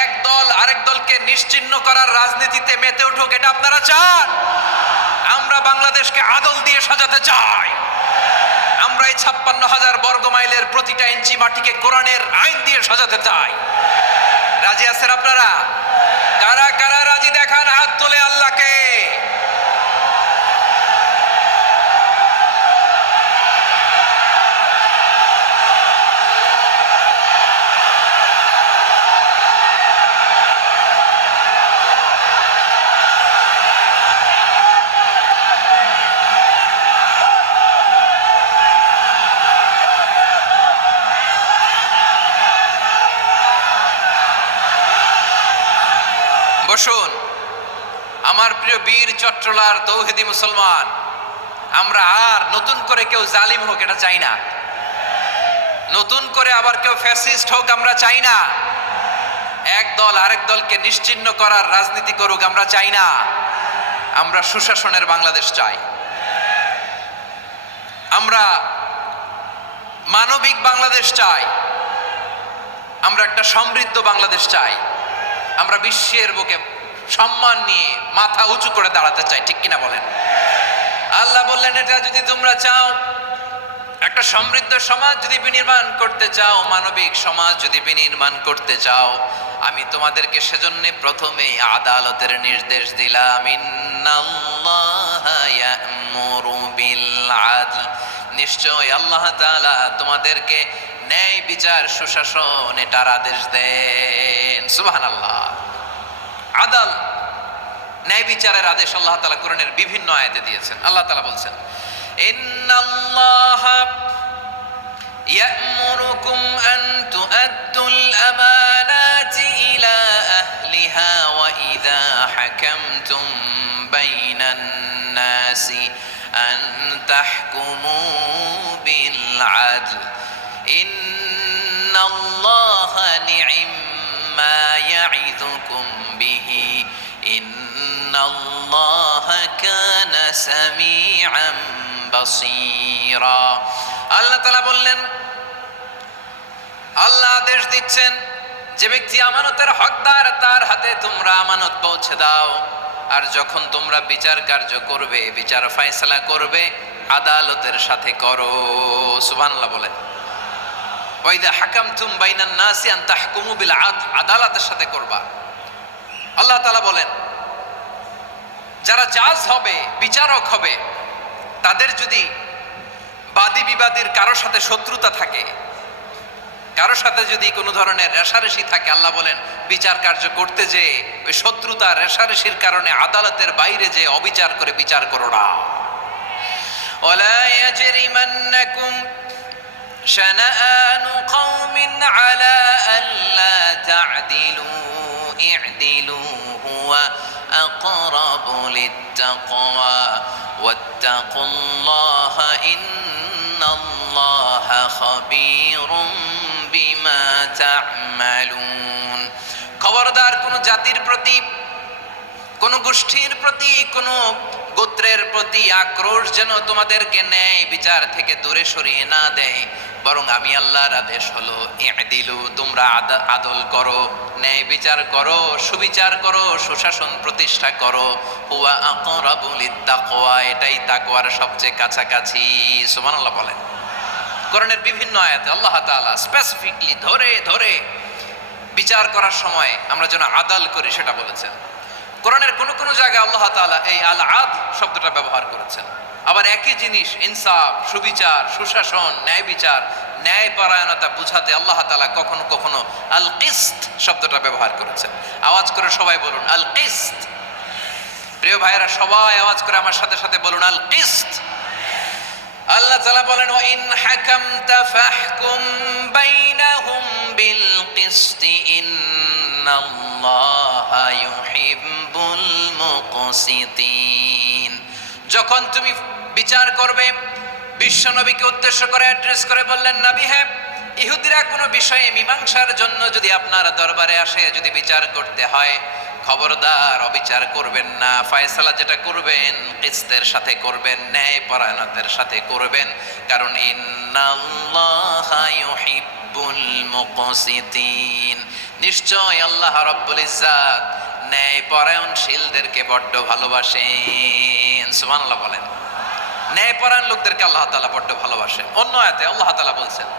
এক দল আরেক দলকে নিশ্চিহ্ন করার রাজনীতিতে মেতে উঠুক এটা আপনারা চান? আমরা বাংলাদেশকে আদল দিয়ে সাজাতে চাই। আমরা এই 56,000 বর্গ মাইলের প্রতিটা ইঞ্চি মাটিকে কোরআনের আইন দিয়ে সাজাতে চাই। রাজি আছেন আপনারা? কারা কারা রাজি দেখান হাত তুলে আল্লাহকে। বসুন। আমার প্রিয় বীর চট্টলার তৌহিদি মুসলমান, আমরা আর নতুন করে কেউ জালিম হোক এটা চাই না, নতুন করে আবার কেউ ফ্যাসিস্ট হোক আমরা চাই না, এক দল আরেক দলকে নিশ্চিহ্ন করার রাজনীতি করুক আমরা চাই না। আমরা সুশাসনের বাংলাদেশ চাই, আমরা মানবিক বাংলাদেশ চাই, আমরা একটা সমৃদ্ধ বাংলাদেশ চাই, আমরা বিশ্বের বুকে সম্মান নিয়ে মাথা উঁচু করে দাঁড়াতে চাই, ঠিক কিনা বলেন? আল্লাহ বললেন, এটা যদি তোমরা চাও, একটা সমৃদ্ধ সমাজ যদি বিনির্মাণ করতে চাও, মানবিক সমাজ যদি বিনির্মাণ করতে চাও, আমি তোমাদেরকে সেজন্য প্রথমে আদালতের নির্দেশ দিলাম। ইন্নাল্লাহা ইয়া'মুরু বিল আদল, নিশ্চয় আল্লাহ তাআলা তোমাদেরকে ন্যায় বিচার সুশাসন এটার আদেশ দেন। সুবহানাল্লাহ। আদাল, ন্যায় বিচারের আদেশ আল্লাহ তাআলা কোরআনের বিভিন্ন আয়াতে দিয়েছেন। আল্লাহ তাআলা বলছেন, ইন্নাল্লাহা ইয়া'মুরুকুম আন তুআদ্দুল আমানাতি ইলা আহলিহা ওয়া ইযা হাকামতুম বাইনান নাসি আন তাহকুমু বিল আদল ইন্নাল্লাহা নি'ম্মা ইয়া'iযুকুম বিহি ইন্নাল্লাহা কানা সামিআন বাসীরা। আল্লাহ তাআলা বললেন, আল্লাহ আদেশ দিচ্ছেন, যে ব্যক্তি আমানতের হকদার তার হাতে তোমরা আমানত পৌঁছে দাও, আর যখন তোমরা বিচার কার্য করবে, বিচার ফয়সালা করবে, আদালতের সাথে করো। সুবহানাল্লাহ বলেন। ওয়া ইযা হাকামতুম বাইনান নাসি আন তাহকুমু বিল আদল, আদালতের সাথে করবা। আল্লাহ তাআলা বলেন, যারা জাজ হবে, বিচারক হবে, তাদের যদি বাদী বিবাদীর কারো সাথে শত্রুতা থাকে, কারো সাথে যদি কোনো ধরনের রেষারেষি থাকে, আল্লাহ বলেন বিচার কার্য করতে যে ওই শত্রুতা রেষারেষির কারণে আদালতের বাইরে যে অবিচার করে বিচার করো না। ওয়ালা ইয়াজরিমান্নাকুম শানাআনু কওমিন আলা আল্লা তা'দিলু ই'দিলু হুয়া আকরাবু লিত্তাকওয়া ওয়াত্তাকুল্লাহা ইন্নাল্লাহা খাবীরুম বিমা তা'মালুন। খবরদার কোন জাতির প্রতি, কোন গোষ্ঠীর প্রতি, কোন গোত্রের প্রতি আক্রোশ যেন তোমাদেরকে ন্যায় বিচার থেকে দূরে সরিয়ে না দেয়, বরং আমি আল্লাহর আদেশ হলো ই'দিলু, তোমরা আদল করো, ন্যায় বিচার করো, সুবিচার করো, সুশাসন প্রতিষ্ঠা করো। হুয়া আকরাবু লিত্তাকওয়া, এটাই তাকওয়ার সবচেয়ে কাছাকাছি। সুবহানাল্লাহ বলেন। কোরআনের বিভিন্ন আয়াতে আল্লাহ তাআলা স্পেসিফিকলি ধরে ধরে বিচার করার সময় আমরা যেন আদাল করি সেটা বলেছেন। কোরআনের কোন কোন জায়গায় আল্লাহ তাআলা এই আল আদল শব্দটা ব্যবহার করেছেন। আবার একই জিনিস ইনসাফ, সুবিচার, সুশাসন, ন্যায় বিচার, ন্যায় পরায়ণতা বুঝাতে আল্লাহ তাআলা কখনো কখনো আল কিসত শব্দটা ব্যবহার করেছেন। আওয়াজ করে সবাই বলুন আল কিসত। প্রিয় ভাইয়েরা, সবাই আওয়াজ করে আমার সাথে সাথে বলুন আল কিসত। আল্লাহ তাআলা বলেন, ওয়া ইন হাকামতা ফাহকুম বাইনাহুম বিল কিসতি ইন্নাল্লাহা ইউহিব্বুল মুকসিতিন। যখন তুমি বিচার করবে, বিশ্বনবীকে উদ্দেশ্য করে অ্যাড্রেস করে বললেন, নবী হে, ইহুদিরা কোনো বিষয়ে মীমাংসার জন্য যদি আপনার দরবারে আসে, যদি বিচার করতে হয়, খবরদার অবিচার করবেন না, ফয়সালা যেটা করবেন কিসতের সাথে করবেন, ন্যায় পরায়ণতার সাথে করবেন, কারণ ইন্নাল্লাহা ইউহিব্বুল মুকসিতিন, নিশ্চয় আল্লাহ রাব্বুল ইজ্জাত ন্যায় পরায়ণশীলদেরকে বড্ড ভালোবাসেন। সুবহানাল্লাহ বলেন। ন্যায় পরায়ণ লোকদেরকে আল্লাহ তাআলা বড্ড ভালোবাসেন। অন্য আয়াতে আল্লাহ তাআলা বলছেন,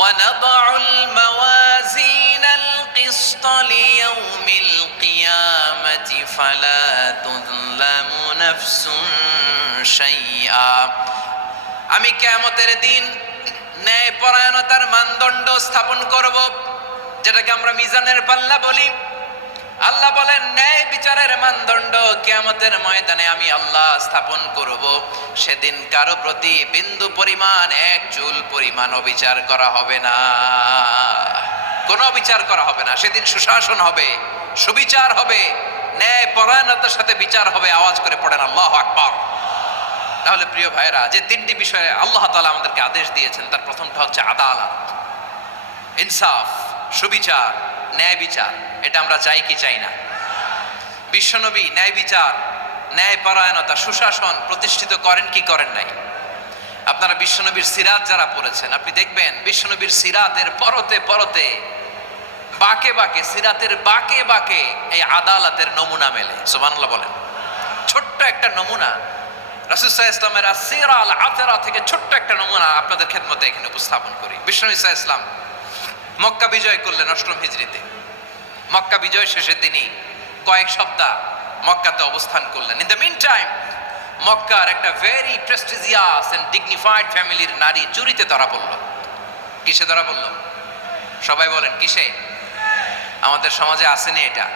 وَنَضَعُ الْمَوَازِينَ الْقِسْطَ لِيَوْمِ الْقِيَامَةِ فَلَا تُظْلَمُ نَفْسٌ شَيْئًا। আমি কিয়ামতের দিন ন্যায় পরায়ণতার মানদণ্ড স্থাপন করব, যেটাকে আমরা মিজানের পাল্লা বলি। আল্লাহ বলেন, ন্যায় বিচারের মানদণ্ড কিয়ামতের ময়দানে আমি আল্লাহ স্থাপন করব। সেদিন কারো প্রতি বিন্দু পরিমাণ, এক চুল পরিমাণ অবিচার করা হবে না, কোনো অবিচার করা হবে না। সেদিন সুশাসন হবে, সুবিচার হবে, ন্যায় পরায়ণতার সাথে বিচার হবে। আওয়াজ করে পড়েন আল্লাহু আকবার। তাহলে প্রিয় ভাইরা, যে তিনটি বিষয়ে আল্লাহ তাআলা আমাদেরকে আদেশ দিয়েছেন, তার প্রথমটা হচ্ছে আদালত, ইনসাফ, সুবিচার, ন্যায় বিচার। এটা আমরা চাই কি চাই না? বিশ্বনবী ন্যায় বিচার, ন্যায় পরায়ণতা, সুশাসন প্রতিষ্ঠিত করেন কি করেন নাই? আপনারা বিশ্বনবীর সিরাত যারা পড়েছেন, আপনি দেখবেন বিশ্বনবীর সিরাতের পরতে পরতে, বাঁকে বাঁকে, সিরাতের বাঁকে বাঁকে এই আদালতের নমুনা মেলে। সুবহানাল্লাহ বলেন। ছোট্ট একটা নমুনা রাসূল সাল্লাল্লাহু আলাইহি ওয়াসাল্লামের আসসিরা আল আতরা থেকে ছোট্ট একটা নমুনা আপনাদের খেদমতে এখানে উপস্থাপন করি। বিশ্বনবী সাল্লাল্লাহু আলাইহি ওয়াসাল্লাম মক্কা বিজয় করলেন ৮ম হিজরিতে। মক্কা বিজয় শেষে তিনি কয়েক সপ্তাহ মক্কাতে অবস্থান করলেন। ইন দ্য মিন টাইম মক্কার একটা ভেরি প্রেস্টিজিয়াস এন্ড ডিগনিফাইড ফ্যামিলির নারী চুরিতে ধরা পড়ল। কিসে ধরা পড়ল? সবাই বলেন কিসে? আমাদের সমাজে আসেনি এটা?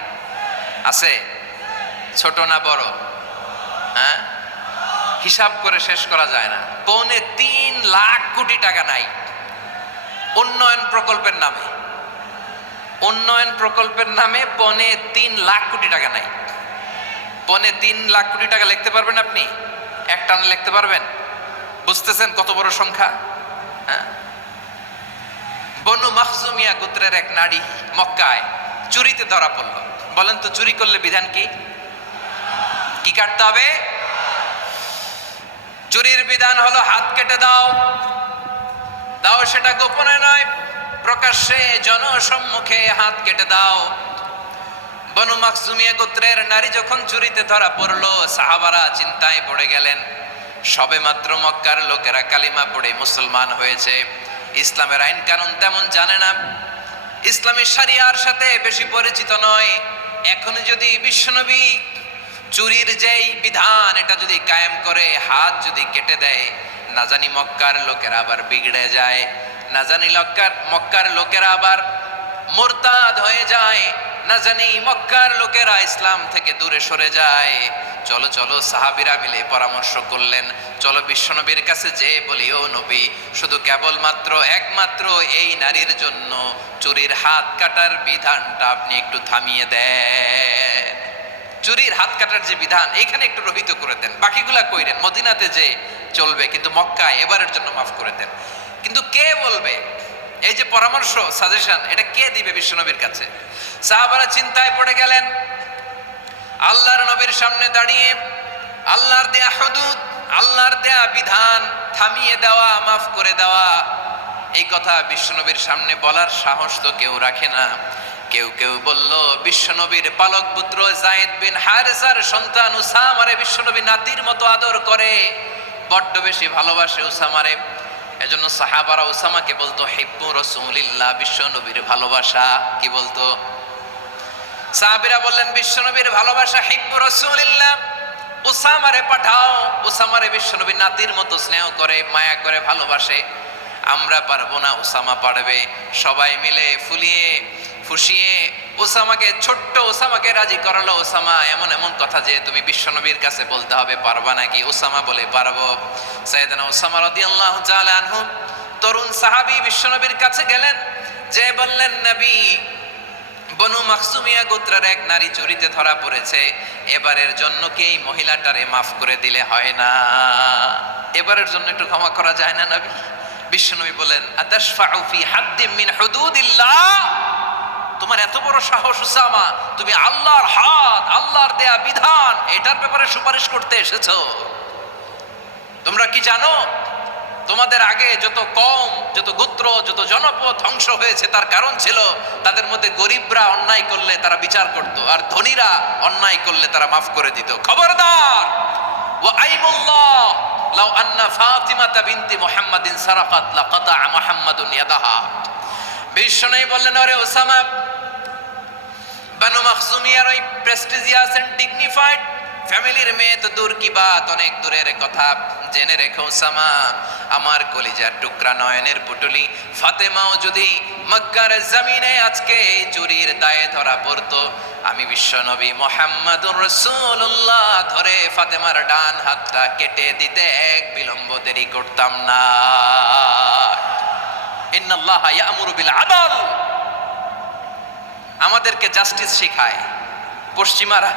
আছে? ছোট না বড়? হ্যাঁ, হিসাব করে শেষ করা যায় না। ৩.৫ লাখ কোটি টাকা নাই উন্নয়ন প্রকল্পের নামে। উন্নয়ন প্রকল্পের নামে ৩.৫ লাখ কোটি টাকা নাই। ৩.৫ লাখ কোটি টাকা লিখতে পারবেন আপনি? এক টানে লিখতে পারবেন? বুঝতেছেন কত বড় সংখ্যা? হ্যাঁ, বনু মাখজুমিয়া গোত্রের এক নারী মক্কায় চুরিতে ধরা পড়ল। বলেন তো চুরি করলে বিধান কি? কি কাটতে হবে? চুরির বিধান হলো হাত কেটে দাও। দাও সেটা গোপনে নয়, প্রকাশ্যে জনসম্মুখে হাত কেটে দাও। বনু মাখজুমিয়া গোত্রের নারী যখন চুরিতে ধরা পড়লো, সাহাবারা চিন্তায় পড়ে গেলেন। সবেমাত্র মক্কার লোকেরা কালিমা পড়ে মুসলমান হয়েছে, ইসলামের আইন কানুন তেমন জানে না, ইসলামী শরিয়ার সাথে বেশি পরিচিত নয়। এখন যদি বিশ্বনবী চুরির যেই বিধান এটা যদি কায়েম করে হাত যদি কেটে দেয়, না জানি মক্কার লোকেরা আবার বিগড়ে যায়, না জানি মক্কার লোকেরা আবার মুরতাদ হয়ে যায়, না জানি মক্কার লোকেরা ইসলাম থেকে দূরে সরে যায়। চলো চলো, সাহাবীরা মিলে পরামর্শ করলেন, চলো বিশ্বনবীর কাছে যে বলি, ও নবী, শুধু কেবলমাত্র একমাত্র এই নারীর জন্য চুরির হাত কাটার বিধানটা আপনি একটু থামিয়ে দেন। চুরির হাত কাটার যে বিধান এখানে একটু রহিত করে দেন, বাকিগুলা কইরেন মদিনাতে যে চলবে, কিন্তু মক্কায় এবারের জন্য মাফ করে দেন। কিন্তু কে বলবে? এই যে পরামর্শ, সাজেশন, এটা কে দিবে বিশ্বনবীর কাছে? সাহাবারা চিন্তায় পড়ে গেলেন। আল্লাহর নবীর সামনে দাঁড়িয়ে আল্লাহর দেয়া হুদুদ, আল্লাহর দেয়া বিধান থামিয়ে দেওয়া, মাফ করে দেওয়া, এই কথা বিশ্বনবীর সামনে বলার সাহস তো কেউ রাখে না। কেউ কেউ বলল, বিশ্বনবীর পালক পুত্র যায়েদ বিন হারেসার সন্তান উসামারে বিশ্বনবী নাতির মতো আদর করে, বড্ড বেশি ভালোবাসে উসামারে। এজন্য সাহাবারা উসামাকে বলতো হিব্বু রাসূলিল্লাহ, বিশ্বনবীর ভালোবাসা। কি বলতো? সাহাবীরা বললেন, বিশ্বনবীর ভালোবাসা হিব্বু রাসূলিল্লাহ, উসামারে পাঠাও। উসামারে বিশ্বনবী নাতির মতো স্নেহ করে, মায়া করে, ভালোবাসে। আমরা পারবো না, উসামা পারবে। সবাই মিলে ফুলিয়ে ফুসিয়ে উসামাকে, ছোট্ট উসামাকে রাজি করালো। উসামা এমন এমন কথা যে তুমি বিশ্বনবীর কাছে বলতে হবে, পারবা নাকি? উসামা বলে, পারবো। সাইয়েদনা উসামা রাদিয়াল্লাহু তাআলা আনহু তরুণ সাহাবী বিশ্বনবীর কাছে গেলেন, যে বললেন, নবী, বনু মাখজুমিয়া গোত্রের এক নারী চুরিতে ধরা পড়েছে, এবারের জন্য কি এই মহিলাটারে মাফ করে দিলে হয় না? এবারের জন্য একটু ক্ষমা করা যায় না নবী? বিশ্বনবী বলেন, আতাশফাউ ফি হাদ্দিম মিন হুদুদিল্লাহ, তোমার এত বড় সাহস উসামা, তুমি আল্লাহর হাত, আল্লাহর দেয়া বিধান, এটার ব্যাপারে সুপারিশ করতে এসেছো? তোমরা কি জানো তোমাদের আগে যত কম, যত গোত্র, যত জনপদ ধ্বংস হয়েছে, তার কারণ ছিল তাদের মধ্যে গরিবরা অন্যায় করলে তারা বিচার করত, আর ধনীরা অন্যায় করলে তারা মাফ করে দিত। খবরদার! ওয়া আইমুল্লাহ লাউ আন্না ফাতিমাতা বিনতি মুহাম্মাদিন সারাকাত লাকাতা মুহাম্মাদুন ইয়াদাহা। বিশ্বনবী বললেন, ওরে ওসামা, বনু মাখজুমিয়ার ওই প্রেস্টিজিয়াস এন্ড ডিগনিফাইড ফ্যামিলির মেয়ে তো দূর কি বাত, অনেক দূরের কথা। জেনে রেখো ওসামা, আমার কলিজার টুকরা, নয়নের পুটুলি ফাতেমাও যদি মক্কার জমিনে আজকে এই চুরির দায়ে ধরা পড়তো, আমি বিশ্বনবী মুহাম্মাদুর রাসূলুল্লাহ ধরে ফাতেমার ডান হাতটা কেটে দিতে এক বিলম্ব দেরি করতাম না। ইন্নাল্লাহা ইয়া'মুরু বিল আদল, আমাদেরকে জাস্টিস শিখায়, পশ্চিমারা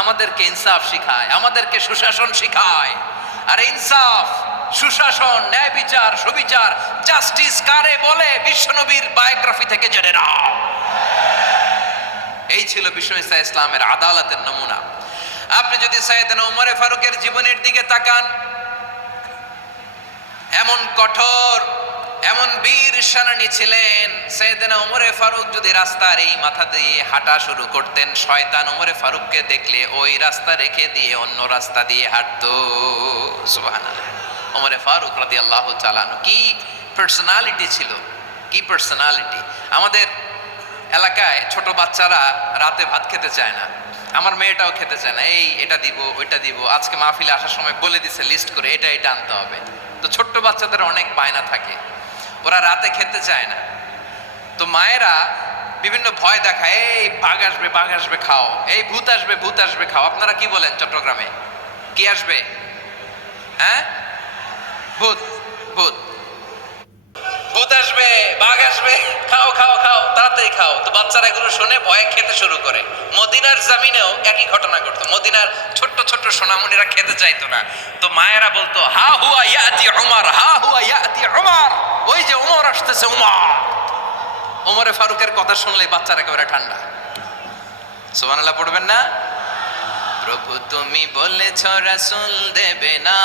আমাদেরকে ইনসাফ শিখায়, আমাদেরকে সুশাসন শিখায়। আর ইনসাফ, সুশাসন, ন্যায় বিচার, সুবিচার, জাস্টিস কারে বলে বিশ্বনবীর বায়োগ্রাফি থেকে জেনে নাও। এই ছিল বিশ্ব ইসলামের আদালতের নমুনা। আপনি যদি সাইয়েদনা ওমর ফারুকের জীবনের দিকে তাকান, এমন কঠোর, এমন বীর সেনানী ছিলেন। সাইয়েদনা ওমর ফারুক যদি রাস্তার এই মাথা দিয়ে হাঁটা শুরু করতেন, শয়তান ওমর ফারুককে দেখলে ওই রাস্তা রেখে দিয়ে অন্য রাস্তা দিয়ে হাঁটতো। সুবহানাল্লাহ। ওমর ফারুক রাদিয়াল্লাহু তাআলা কি পার্সোনালিটি ছিল, কি পার্সোনালিটি। আমাদের এলাকায় ছোট বাচ্চারা রাতে ভাত খেতে চায় না, আমার মেয়েটাও খেতে চায় না। এই এটা দিব, ওইটা দিব, আজকে মাহফিলে আসার সময় বলে দিছে লিস্ট করে এটা এটা আনতে হবে। তো ছোট্ট বাচ্চাদের অনেক বায়না থাকে, ওরা রাতে খেতে চায় না। তো মায়েরা বিভিন্ন ভয় দেখায়, এই বাঘ আসবে, বাঘ আসবে খাও, এই ভূত আসবে, ভূত আসবে খাও। আপনারা কি বলেন চট্টগ্রামে? কি আসবে? হ্যাঁ, ভূত, ভূত, ভূত আসবে, বাঘ আসবে, খাও খাও খাও, তাড়াতাড়ি খাও। তো বাচ্চারা এগুলো শুনে ভয়ে খেতে শুরু করে। মদিনার জামিনেও একই ঘটনা ঘটতো। মদিনার ছোট্ট ছোট্ট সোনামণিরা খেতে চাইতো না। তো মায়েরা বলতো, হা হুয়া ইয়াতি উমর, হা হুয়া ইয়াতি উমর, ওই যে উমর আসতেছে, উমর। ওমরে ফারুকের কথা শুনলে বাচ্চারা একেবারে ঠান্ডা। সুবহানাল্লাহ পড়বেন না? প্রভু তুমি বলেছ রাসূল দেবে না,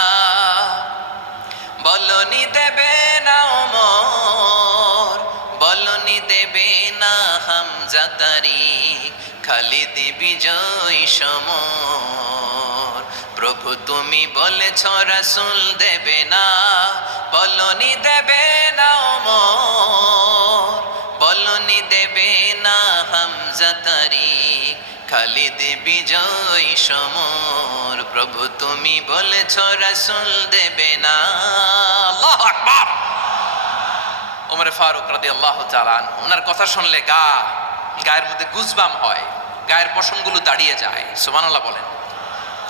বলনি দেবে না ওমর, বলনি দেবে না হামজা তারিক, খালিদ বিজয় সমর। প্রভু তুমি বলেছ রাসূল দেবে না, বলনি দেবে না ওমর, বলনি দেবে না হামজা তারিক, খালিদ বিজয় সমর। প্রভু তুমি বলেছ রাসূল দেবে না। আল্লাহু আকবার। ওমর ফারুক রাদিয়াল্লাহু তাআলা ওনার কথা শুনলে গায়ের মধ্যে গুজবাম হয়, গায়ের পশমগুলো দাঁড়িয়ে যায়। সুবহানাল্লাহ বলেন।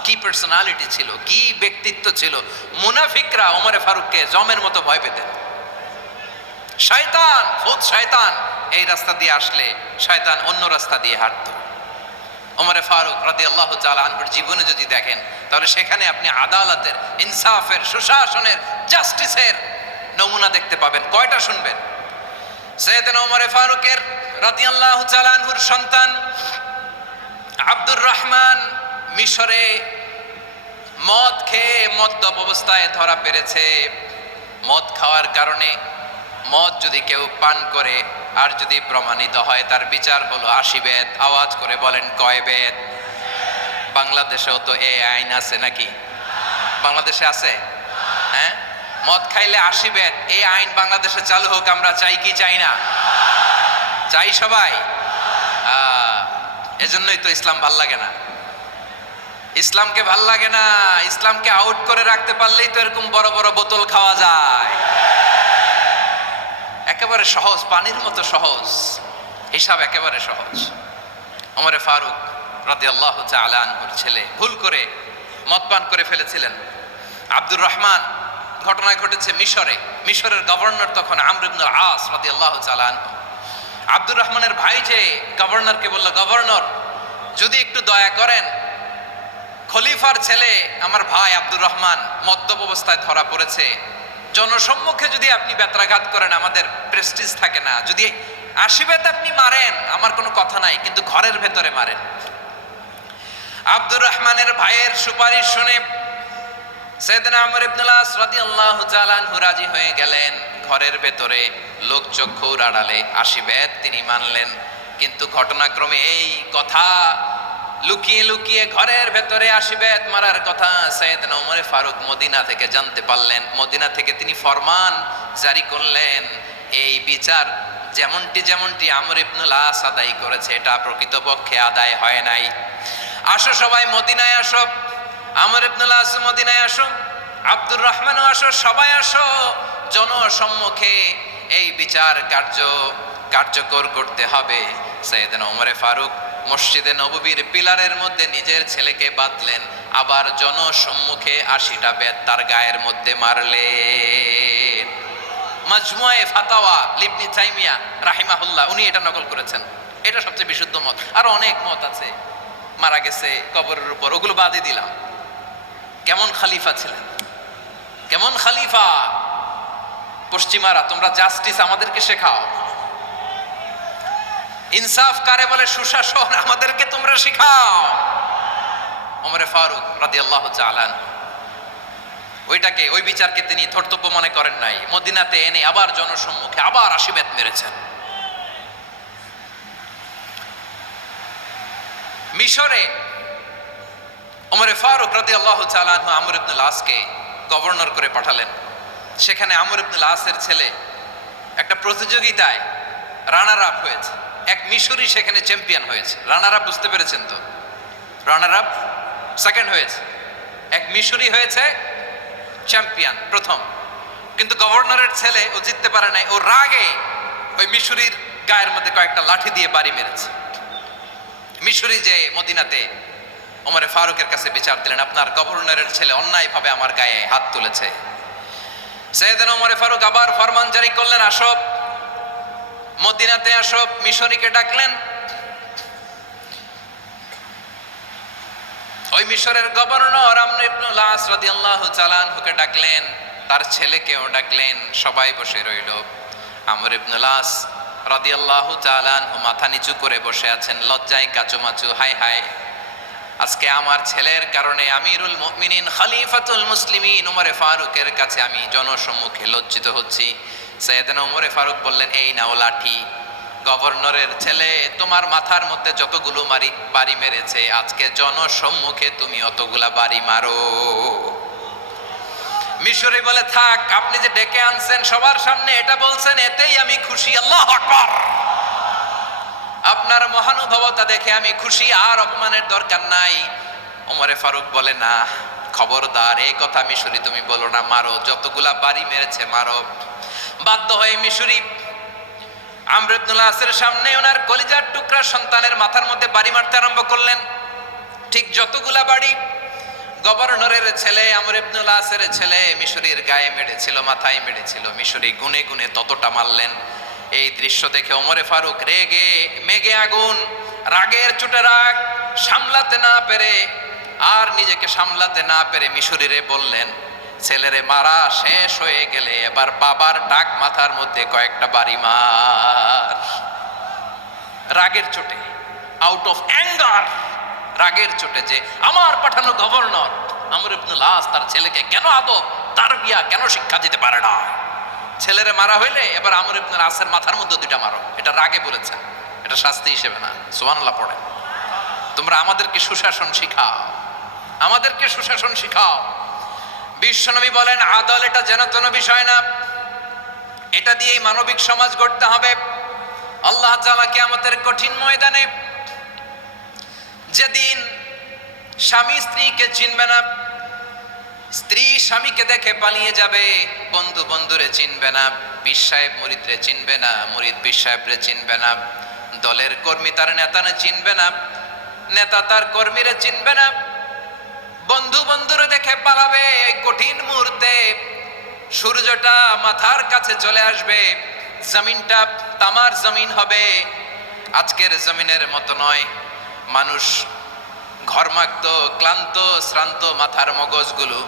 কি পার্সোনালিটি ছিল, কি ব্যক্তিত্ব ছিল। মুনাফিকরা ওমর ফারুককে জমের মতো ভয় পেতেন। শয়তান, ভূত শয়তান এই রাস্তা দিয়ে আসলে শয়তান অন্য রাস্তা দিয়ে হাঁটতো। ওমর ফারুক রাদিয়াল্লাহু তাআলা আনহুর জীবনে যদি দেখেন, তাহলে সেখানে আপনি আদালতের, ইনসাফের, সুশাসনের, জাস্টিসের নমুনা দেখতে পাবেন। কয়টা শুনবেন? সাইয়েদনা ওমর ফারুকের রাদিয়াল্লাহু তাআলা আনহুর সন্তান আব্দুর রহমান মিশরে মদ খেয়ে মদ্যপ অবস্থায় ধরা পড়েছে। মদ খাওয়ার কারণে, মদ যদি কেউ পান করে আর যদি প্রমাণিত হয়, তার বিচার হলো 80 বেত। আওয়াজ করে বলেন কয় বেত? বাংলাদেশেও তো এই আইন আছে নাকি? বাংলাদেশে আছে? হ্যাঁ, মদ খাইলে 80 বেত, এই আইন বাংলাদেশে চালু হোক। আমরা চাই কি চাই না? চাই সবাই। এজন্যই তো ইসলাম ভাল লাগে না। ইসলামকে ভাল লাগে না। ইসলামকে আউট করে রাখতে পারলেই তো এরকম বড় বড় বোতল খাওয়া যায়। একেবারে সহজ, পানির মতো সহজ, হিসাব একেবারে সহজ। ওমর ফারুক রাদিয়াল্লাহু তাআলা আনহুর ছেলে ভুল করে মদ পান করে ফেলেছিলেন। আব্দুর রহমান, ঘটনা ঘটেছে মিশরে। মিশরের গভর্নর তখন আমর ইবনে আস রাদিয়াল্লাহু তাআলা আনহু। আব্দুর রহমানের ভাই যে গভর্নরকে বলল, গভর্নর যদি একটু দয়া করেন, খলিফার ছেলে আমার ভাই আব্দুর রহমান মদ্যপ অবস্থায় ধরা পড়েছে, জনসম্মুখে যদি আপনি বেত্রাঘাত করেন আমাদের প্রেস্টিজ থাকে না। যদি 80 বেত আপনি মারেন আমার কোনো কথা নাই, কিন্তু ঘরের ভেতরে মারেন। আব্দুর রহমানের ভাইয়ের সুপারিশ শুনে সাইয়েদনা আমর ইবনে আস রাদিয়াল্লাহু তাআলা আনহু রাজি হয়ে গেলেন। ঘরের ভেতরে লোক চক্ষুর আড়ালে 80 বেত তিনি মানলেন। কিন্তু ঘটনাক্রমে এই কথা লুকিয়ে লুকিয়ে ঘরের ভেতরে 80 বেত মারার কথা সাইয়েদনা ওমর ফারুক মদিনা থেকে জানতে পারলেন। মদিনা থেকে তিনি ফরমান জারি করলেন, এই বিচার যেমনটি আমর ইবনে আস আদায় করেছে, এটা প্রকৃতপক্ষে আদায় হয় নাই। আসো সবাই মদিনায় আসো, আমর ইবনে আস মদিনায় আসো, আব্দুর রহমানও আসো, সবাই আসো, জনসম্মুখে এই বিচার কার্যকর করতে হবে। সাইয়েদনা ওমর ফারুক মসজিদে নববীর পিলারের মধ্যে নিজের ছেলেকে বাঁধলেন, আবার জনসম্মুখে 80টা বেত তার গায়ের মধ্যে মারলেন। মাজমুয়ে ফাতাওয়া ইবনে তাইমিয়া রাহিমাহুল্লাহ উনি এটা নকল করেছেন। এটা সবচেয়ে বিশুদ্ধ মত। আর অনেক মত আছে, মারা গেছে কবরের উপর, ওগুলো বাদই দিলাম। কেমন খালিফা ছিলেন, কেমন খালিফা! পশ্চিমারা তোমরা জাস্টিস আমাদেরকে শেখাও, ইনসাফ কারে বলে, সুশাসন আমাদেরকে তোমরা শেখাও। ওমরে ফারুক রাদিয়াল্লাহু তাআলা ওইটাকে, ওই বিচারকে তিনি ধর্তব্য মনে করেন নাই। মদিনাতে এনে আবার জনসম্মুখে আবার আশীর্বাদ মেরেছেন। মিশরে ওমরে ফারুক রাদিয়াল্লাহু তাআলা আমর ইবনে আল-আসকে গভর্নর করে পাঠালেন। সেখানে আমর ইবনে আল-আসের ছেলে একটা প্রতিযোগিতায় রানার আপ হয়েছে। এক মিশরি সেখানে চ্যাম্পিয়ন হয়েছে। রানার আপ বুঝতে পেরেছেন তো? রানার আপ সেকেন্ড হয়েছে, এক মিশরি হয়েছে চ্যাম্পিয়ন প্রথম। কিন্তু গভর্নরের ছেলে ও জিততে পারে নাই। ও রাগে ওই মিশরির গায়ের মধ্যে কয়েকটা লাঠি দিয়ে বাড়ি মেরেছে। মিশরি যে মদিনাতে ওমরে ফারুকের কাছে বিচার দিলেন, আপনার গভর্নরের ছেলে অন্যায়ভাবে আমার গায়ে হাত তুলেছে। সাইয়েদনা ওমরে ফারুক আবার ফরমান জারি করলেন, আসো মদিনাতে আসো। মিশরীকে ডাকলেন। ওই মিশরের গভর্নর আমর ইবনে আল-আস রাদিয়াল্লাহু তাআলা আনহুকে ডাকলেন, তার ছেলেকেও ডাকলেন। সবাই বসে রইল। আমর ইবনে আল-আস রাদিয়াল্লাহু তাআলা আনহু মাথা নিচু করে বসে আছেন, লজ্জায় কাচুমাচু। হায় হায়, আজকে আমার ছেলের কারণে আমিরুল মুমিনিন খলিফাতুল মুসলিমিন ওমরে ফারুকের কাছে আমি জনসম্মুখে লজ্জিত হচ্ছি। সাইয়েদনা ওমরে ফারুক বললেন, এই নাও লাঠি। গভর্নরের ছেলে তোমার মাথার মধ্যে যতগুলো বাড়ি মেরেছে, আজকে জনসম্মুখে তুমি অতগুলা বাড়ি মারো। মিশরি বলে, থাক, আপনি যে ডেকে আনছেন সবার সামনে এটা বলছেন, এতেই আমি খুশি। আল্লাহু আকবার। আপনার মহানুভবতা দেখে আমি খুশি, আর অপমানের দরকার নাই। ওমরে ফারুক বলে, না, খবরদার, এই কথা মিশরি তুমি বলো না, মারো, যতগুলা বাড়ি মেরেছে মারো। বাধ্য হয়ে মিশরি আমর ইবনে আল-আসের সামনে ওনার কলিজার টুকরা সন্তানের মাথার মধ্যে বাড়ি মারতে আরম্ভ করলেন। ঠিক যতগুলা বাড়ি গভর্নরের ছেলে আমর ইবনে আল-আসের ছেলে মিশরির গায়ে মেরেছিল, মাথায় মেরেছিল, মিশরি গুনে গুনে ততটা মারলেন। এই দৃশ্য দেখে ওমরে ফারুক রেগে মেগে আগুন, রাগের চোটে রাগ সামলাতে না পেরে, আর নিজেকে সামলাতে না পেরে মিশরিরে বললেন, ছেলেরে মারা শেষ হয়ে গেলে এবার বাবার টাক মাথার মধ্যে কয়েকটা বাড়ি মার। রাগের চোটে, আউট অফ অ্যাঙ্গার, রাগের চোটে, যে আমার পাঠানো গভর্নর আমর ইবনে আল-আস তার ছেলেকে কেন আদব তারবিয়া কেন শিক্ষা দিতে পারে না। ছেলেরে মারা হইলে এবার আমর ইবনে আল-আসের মাথার মধ্যে দুইটা মারো। এটা রাগে বলেছেন, এটা শাস্তি হিসেবে না। সুবহানাল্লাহ পড়ে। তোমরা আমাদেরকে সুশাসন শিখাও, আমাদেরকে সুশাসন শিখাও। বিশ্বনবী বলেন, আদল এটা যেন তেন বিষয় না, এটা দিয়েই মানবিক সমাজ গড়তে হবে। আল্লাহ তাআলা কিয়ামতের কঠিন ময়দানে, যেদিন স্বামী স্ত্রীকে চিনবে না, স্ত্রী স্বামীকে দেখে পালিয়ে যাবে, বন্ধু বন্ধুরে চিনবে না, পীর সাহেব মুরিদরে চিনবে না, মুরিদ পীর সাহেবরে চিনবে না, দলের কর্মী তার নেতারে চিনবে না, নেতা তার কর্মীরে চিনবে না, বন্ধু বন্ধুরে দেখে পালাবে। এই কঠিন মুহূর্তে সূর্যটা মাথার কাছে চলে আসবে, জমিনটা তামার জমিন হবে। আজকের জমিনের মতো নয়। মানুষ ঘর্মাক্ত, ক্লান্ত, শ্রান্ত মাথার মগজগুলো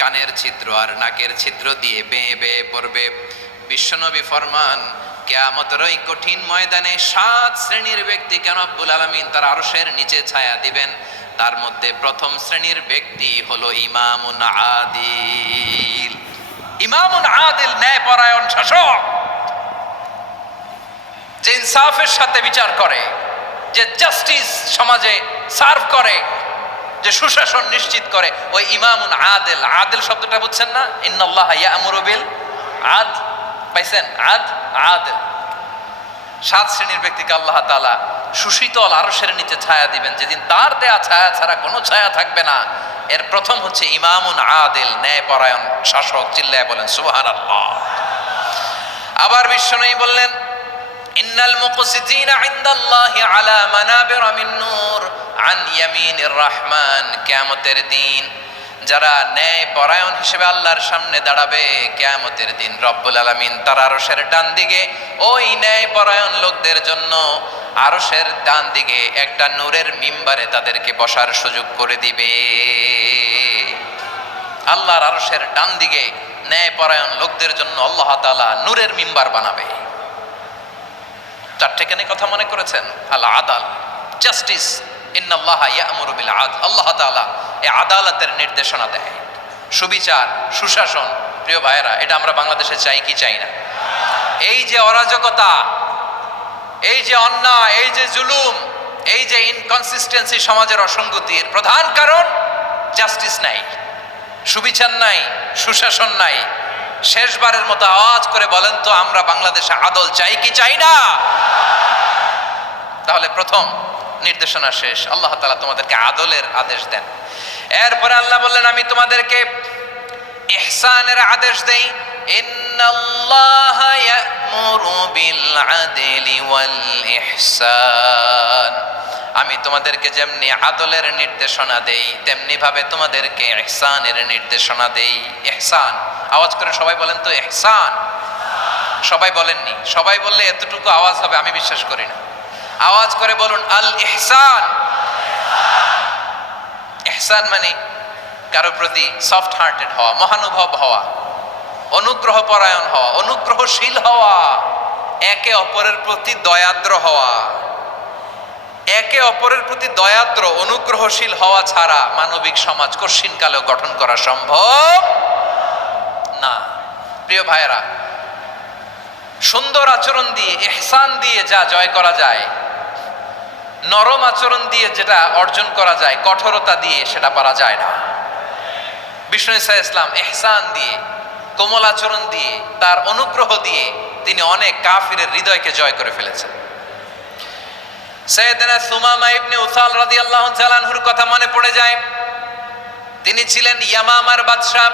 কানের ছিদ্র আর নাকের ছিদ্র দিয়ে বেয়ে বেয়ে পড়বে। বিশ্বনবী ফরমান, কিয়ামতের ওই কঠিন ময়দানে 7 শ্রেণীর ব্যক্তিকে রব্বুল আলামিন তার আরশের নিচে ছায়া দিবেন। তার মধ্যে প্রথম শ্রেণীর ব্যক্তি হলো ইমামুন আদিল। ইমামুন আদিল, ন্যায়পরায়ণ শাসক, যে ইনসাফের সাথে বিচার করে, যে জাস্টিস সমাজে সার্ভ করে, যে সুশাসন নিশ্চিত করে, ওই ইমামুন আদিল। আদিল শব্দটা বুঝছেন না? ইন্নাল্লাহা ইয়া'মুরু বিল আদল। পাইছেন? আদিল। 7 শ্রেণীর ব্যক্তিকে আল্লাহ তাআলা সুশীতল আরশের নিচে ছায়া দিবেন, যেদিন তার দেয়া ছায়া ছাড়া কোনো ছায়া থাকবে না। এর প্রথম হচ্ছে ইমামুন আদিল, ন্যায়পরায়ণ শাসক। চিল্লায় বলেন সুবহানাল্লাহ। আবার বিশ্বনবী বললেন, ইন্নাল মুকসিতিনা ইনদাল্লাহি আলা মানাবিরা মিন নূর আন ইয়ামিনির রহমান। কিয়ামতের দিন যারা ন্যায় পরায়ণ হিসেবে আল্লাহর সামনে দাঁড়াবে কিয়ামতের দিন, রব্বুল আলামিন তার আরশের ডান দিকে ওই ন্যায় পরায়ণ লোকদের জন্য আরশের ডান দিকে একটা নূরের মিম্বারে তাদেরকে বসার সুযোগ করে দিবে। আল্লাহর আরশের ডান দিকে ন্যায় পরায়ণ লোকদের জন্য আল্লাহ তাআলা নূরের মিম্বার বানাবে। চারটেখানি কথা মনে করেছেন? আল আদাল, জাস্টিস, ইন্নাল্লাহা ইয়া'মুরু বিল আদল। আল্লাহ তাআলা এই আদালতের নির্দেশনা দেয়, সুবিচার, সুশাসন। প্রিয় ভাইয়েরা, এটা আমরা বাংলাদেশে চাই কি চাই না? এই যে অরাজকতা, এই যে অন্যায়, এই যে জুলুম, এই যে ইনকনসিস্টেন্সি, সমাজের অসঙ্গতির প্রধান কারণ জাস্টিস নাই, সুবিচার নাই, সুশাসন নাই। শেষবারের মতো আওয়াজ করে বলেন তো, আমরা বাংলাদেশে আদল চাই কি চাই না? তাহলে প্রথম নির্দেশনা শেষ, আল্লাহ তাআলা তোমাদেরকে আদলের আদেশ দেন। এরপরে আল্লাহ বললেন, আমি তোমাদেরকে ইহসানের আদেশ দেই। ইন্নাল্লাহা ইয়া'মুরু বিল আদলি ওয়াল ইহসান। আমি তোমাদেরকে যেমনি আদলের নির্দেশনা দেই, তেমনি ভাবে তোমাদেরকে ইহসানের নির্দেশনা দেই। ইহসান, আওয়াজ করে সবাই বলেন তো ইহসান। সবাই বলেননি, সবাই বললে এতটুকু আওয়াজ হবে আমি বিশ্বাস করি না। আওয়াজ করে বলুন আল ইহসান। ইহসান মানে কারো প্রতি সফট হার্টেড হওয়া, মহানুভব হওয়া, অনুগ্রহ পরায়ণ হওয়া, অনুগ্রহশীল হওয়া, একে অপরের প্রতি দয়াদ্র হওয়া। একে অপরের প্রতি দয়াদ্র, অনুগ্রহশীল হওয়া ছাড়া মানবিক সমাজ কশিনকালেও গঠন করা সম্ভব না। প্রিয় ভাইয়েরা, সুন্দর আচরণ দিয়ে, ইহসান দিয়ে যা জয় করা যায়, নরম আচরণ দিয়ে যেটা অর্জন করা যায়, কঠোরতা দিয়ে সেটা পারা যায় না। বিষ্ণু ঈসা ইসলাম ইহসান দিয়ে, কোমল আচরণ দিয়ে, তার অনুগ্রহ দিয়ে তিনি অনেক কাফিরের হৃদয়কে জয় করে ফেলেছেন। সাইয়েদনা সুমামা ইবনে উসাল রাদিয়াল্লাহু তাআলা আনহুর কথা মনে পড়ে যায়। তিনি ছিলেন ইয়ামামার বাদশা।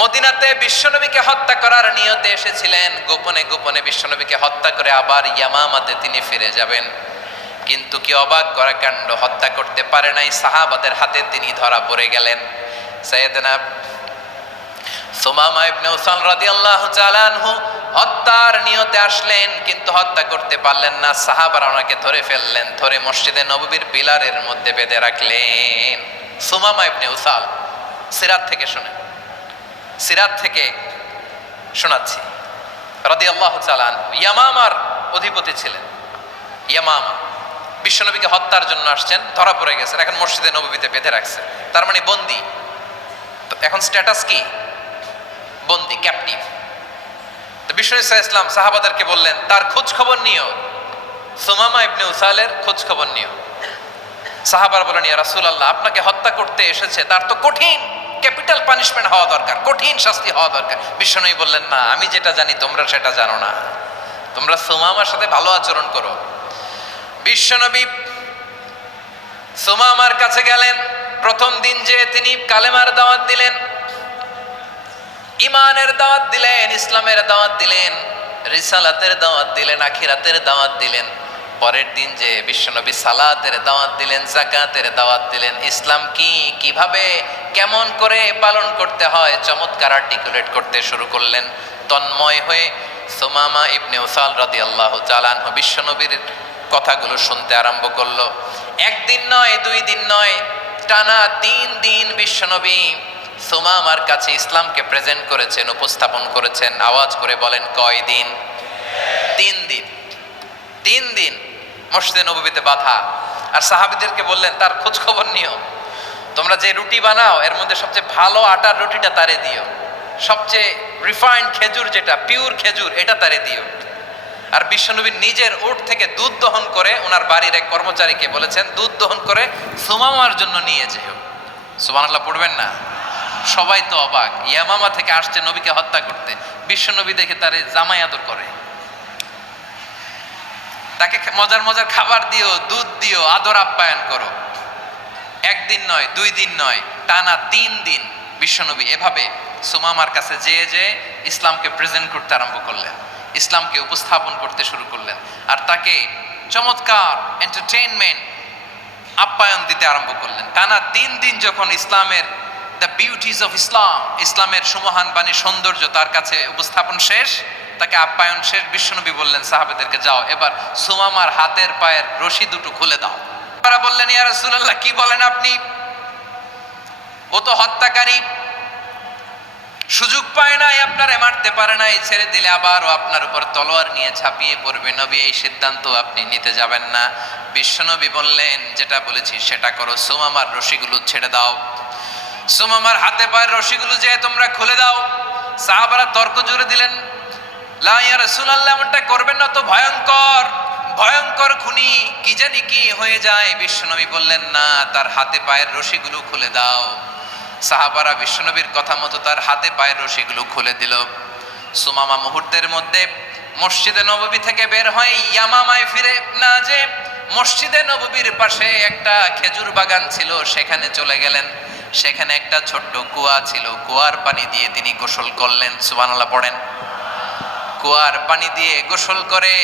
মদিনাতে বিশ্বনবীকে হত্যা করার নিয়তে এসেছিলেন। গোপনে গোপনে বিশ্বনবীকে হত্যা করে আবার ইয়ামামাতে তিনি ফিরে যাবেন। কিন্তু কি অবাক করা কাণ্ড, হত্যা করতে পারে নাই, সাহাবাদের হাতে তিনি ধরা পড়ে গেলেন। সাইয়েদনা সুমামা ইবনে উসাল রাদিয়াল্লাহু তাআলা আনহু হত্যার নিয়তে আসলেন, কিন্তু হত্যা করতে পারলেন না। সাহাবারা ওনাকে ধরে ফেললেন, ধরে মসজিদে নববীর পিলারের মধ্যে বেঁধে রাখলেন। সুমামা ইবনে উসাল, সিরাত থেকে শুনেন, সিরাত থেকে শোনাচ্ছি। রাদিয়াল্লাহু তাআলা ইয়ামামার অধিপতি ছিলেন। ইয়ামামা বিশ্বনবীকে হত্যার জন্য আসছেন, ধরা পড়ে গেছেন, এখন মসজিদে নববীতে বেঁধে রাখছে, তার মানে বন্দী। তো এখন স্ট্যাটাস কি? বন্দী, ক্যাপটিভ। তো বিষ্ণু ঈসা ইসলাম সাহাবাদেরকে বললেন, তার খোঁজ খবর নিও, সুমামা ইবনে উসালের খোঁজ খবর নিও। সাহাবারা বলেন, ইয়া রাসূলুল্লাহ, আপনাকে হত্যা করতে এসেছে, তার তো কঠিন ক্যাপিটাল পানিশমেন্ট হওয়া দরকার, কঠিন শাস্তি হওয়া দরকার। বিশ্বনবী বললেন, না, আমি যেটা জানি তোমরা সেটা জানো না, তোমরা সুমামার সাথে ভালো আচরণ করো। বিশ্বনবী সুমামার কাছে গেলেন। প্রথম দিন যে তিনি কালেমার দাওয়াত দিলেন, ইমানের দাওয়াত দিলেন, ইসলামের দাওয়াত দিলেন, রিসালাতের দাওয়াত দিলেন, আখিরাতের দাওয়াত দিলেন। পরের দিন যে বিশ্বনবী সালাতের দাওয়াত দিলেন, যাকাতের দাওয়াত দিলেন, ইসলাম কি, কিভাবে, কেমন করে পালন করতে হয় চমৎকার আর্টিকুলেট করতে শুরু করলেন। তন্ময় হয়ে সুমামা ইবনে উসাল রাদিয়াল্লাহু তাআলা আনহু বিশ্বনবীর কথাগুলো শুনতে আরম্ভ করলো। একদিন নয়, 2 দিন নয়, টানা 3 দিন বিশ্বনবী সুমামার কাছে ইসলামকে প্রেজেন্ট করেছেন, উপস্থাপন করেছেন। আওয়াজ করে বলেন, কয় দিন? 3 দিন। 3 দিন মসজিদে নববীতে বাঁধা। আর সাহাবীদেরকে বললেন, তার খোঁজ খবর নিও, তোমরা যে রুটি বানাও এর মধ্যে সবচেয়ে ভালো আটার রুটিটা তারে দিও, সবচেয়ে রিফাইন্ড খেজুর, যেটা পিওর খেজুর, এটা তারে দিও। আর বিশ্বনবী নিজের উট থেকে দুধ দহন করে ওনার বাড়ির এক কর্মচারীকে বলেছেন, দুধ দহন করে সুমামার জন্য নিয়ে যেও। সুবহানাল্লাহ পড়বেন না? সবাই তো অবাক, ইয়ামামা থেকে আসছে নবীকে হত্যা করতে, বিশ্বনবী দেখে তারে জামাই আদর করে, তাকে মজার মজার খাবার দিও, দুধ দিও, আদর আপ্যায়ন করো। একদিন নয়, 2 দিন নয়, টানা 3 দিন বিশ্বনবী এভাবে সুমামার কাছে যেয়ে যেয়ে ইসলামকে প্রেজেন্ট করতে আরম্ভ করলেন, ইসলামকে উপস্থাপন করতে শুরু করলেন। আর তাকে চমৎকার এন্টারটেইনমেন্ট, আপ্যায়ন দিতে আরম্ভ করলেন। টানা 3 দিন যখন ইসলামের দ্য বিউটিজ অফ ইসলাম, ইসলামের সুমহান বাণী সৌন্দর্য তার কাছে উপস্থাপন শেষ, তাকে আপ্যায়ন শেষ, বিশ্বনবী বললেন সাহাবেদেরকে, যাও এবার সুমামার হাতের পায়ের রশি দুটো খুলে দাও। তারা বললেন, ইয়া রাসূলুল্লাহ, কি বলেন আপনি? ও তো হত্যাকারী, সুযোগ পায় নাই, আপনারে মারতে পারে নাই, ছেড়ে দিলে আবার ও আপনার উপর তলোয়ার নিয়ে ঝাঁপিয়ে পড়বে। নবী, এই সিদ্ধান্ত আপনি নিতে যাবেন না। বিশ্বনবী বললেন, যেটা বলেছি সেটা করো, সুমামার রশিগুলো ছেড়ে দাও। সুমামার হাতে পায়ের রশিগুলো যে তোমরা খুলে দাও। সাহাবারা তর্ক জুড়ে দিলেন, লা ইয়া রাসূলুল্লাহ, এমনটা করবেন না, তো ভয়ঙ্কর ভয়ঙ্কর খুনি, কি জানি কি হয়ে যায়। বিশ্বনবী বললেন, না, তার হাতে পায়ের রশিগুলো খুলে দাও। সাহাবারা বিশ্বনবীর কথা মতো তার হাতে পায়ের রশিগুলো খুলে দিল। সুমামা মুহূর্তের মধ্যে মসজিদে নববী থেকে বের হয়ে ইয়ামামায় ফিরে না যে মসজিদে নববীর পাশে একটা খেজুর বাগান ছিল, সেখানে চলে গেলেন। সেখানে একটা ছোট্ট কুয়া ছিল, কুয়ার পানি দিয়ে তিনি গোসল করলেন। সুবহানাল্লাহ পড়েন। কুয়ার পানি দিয়ে গোসল করে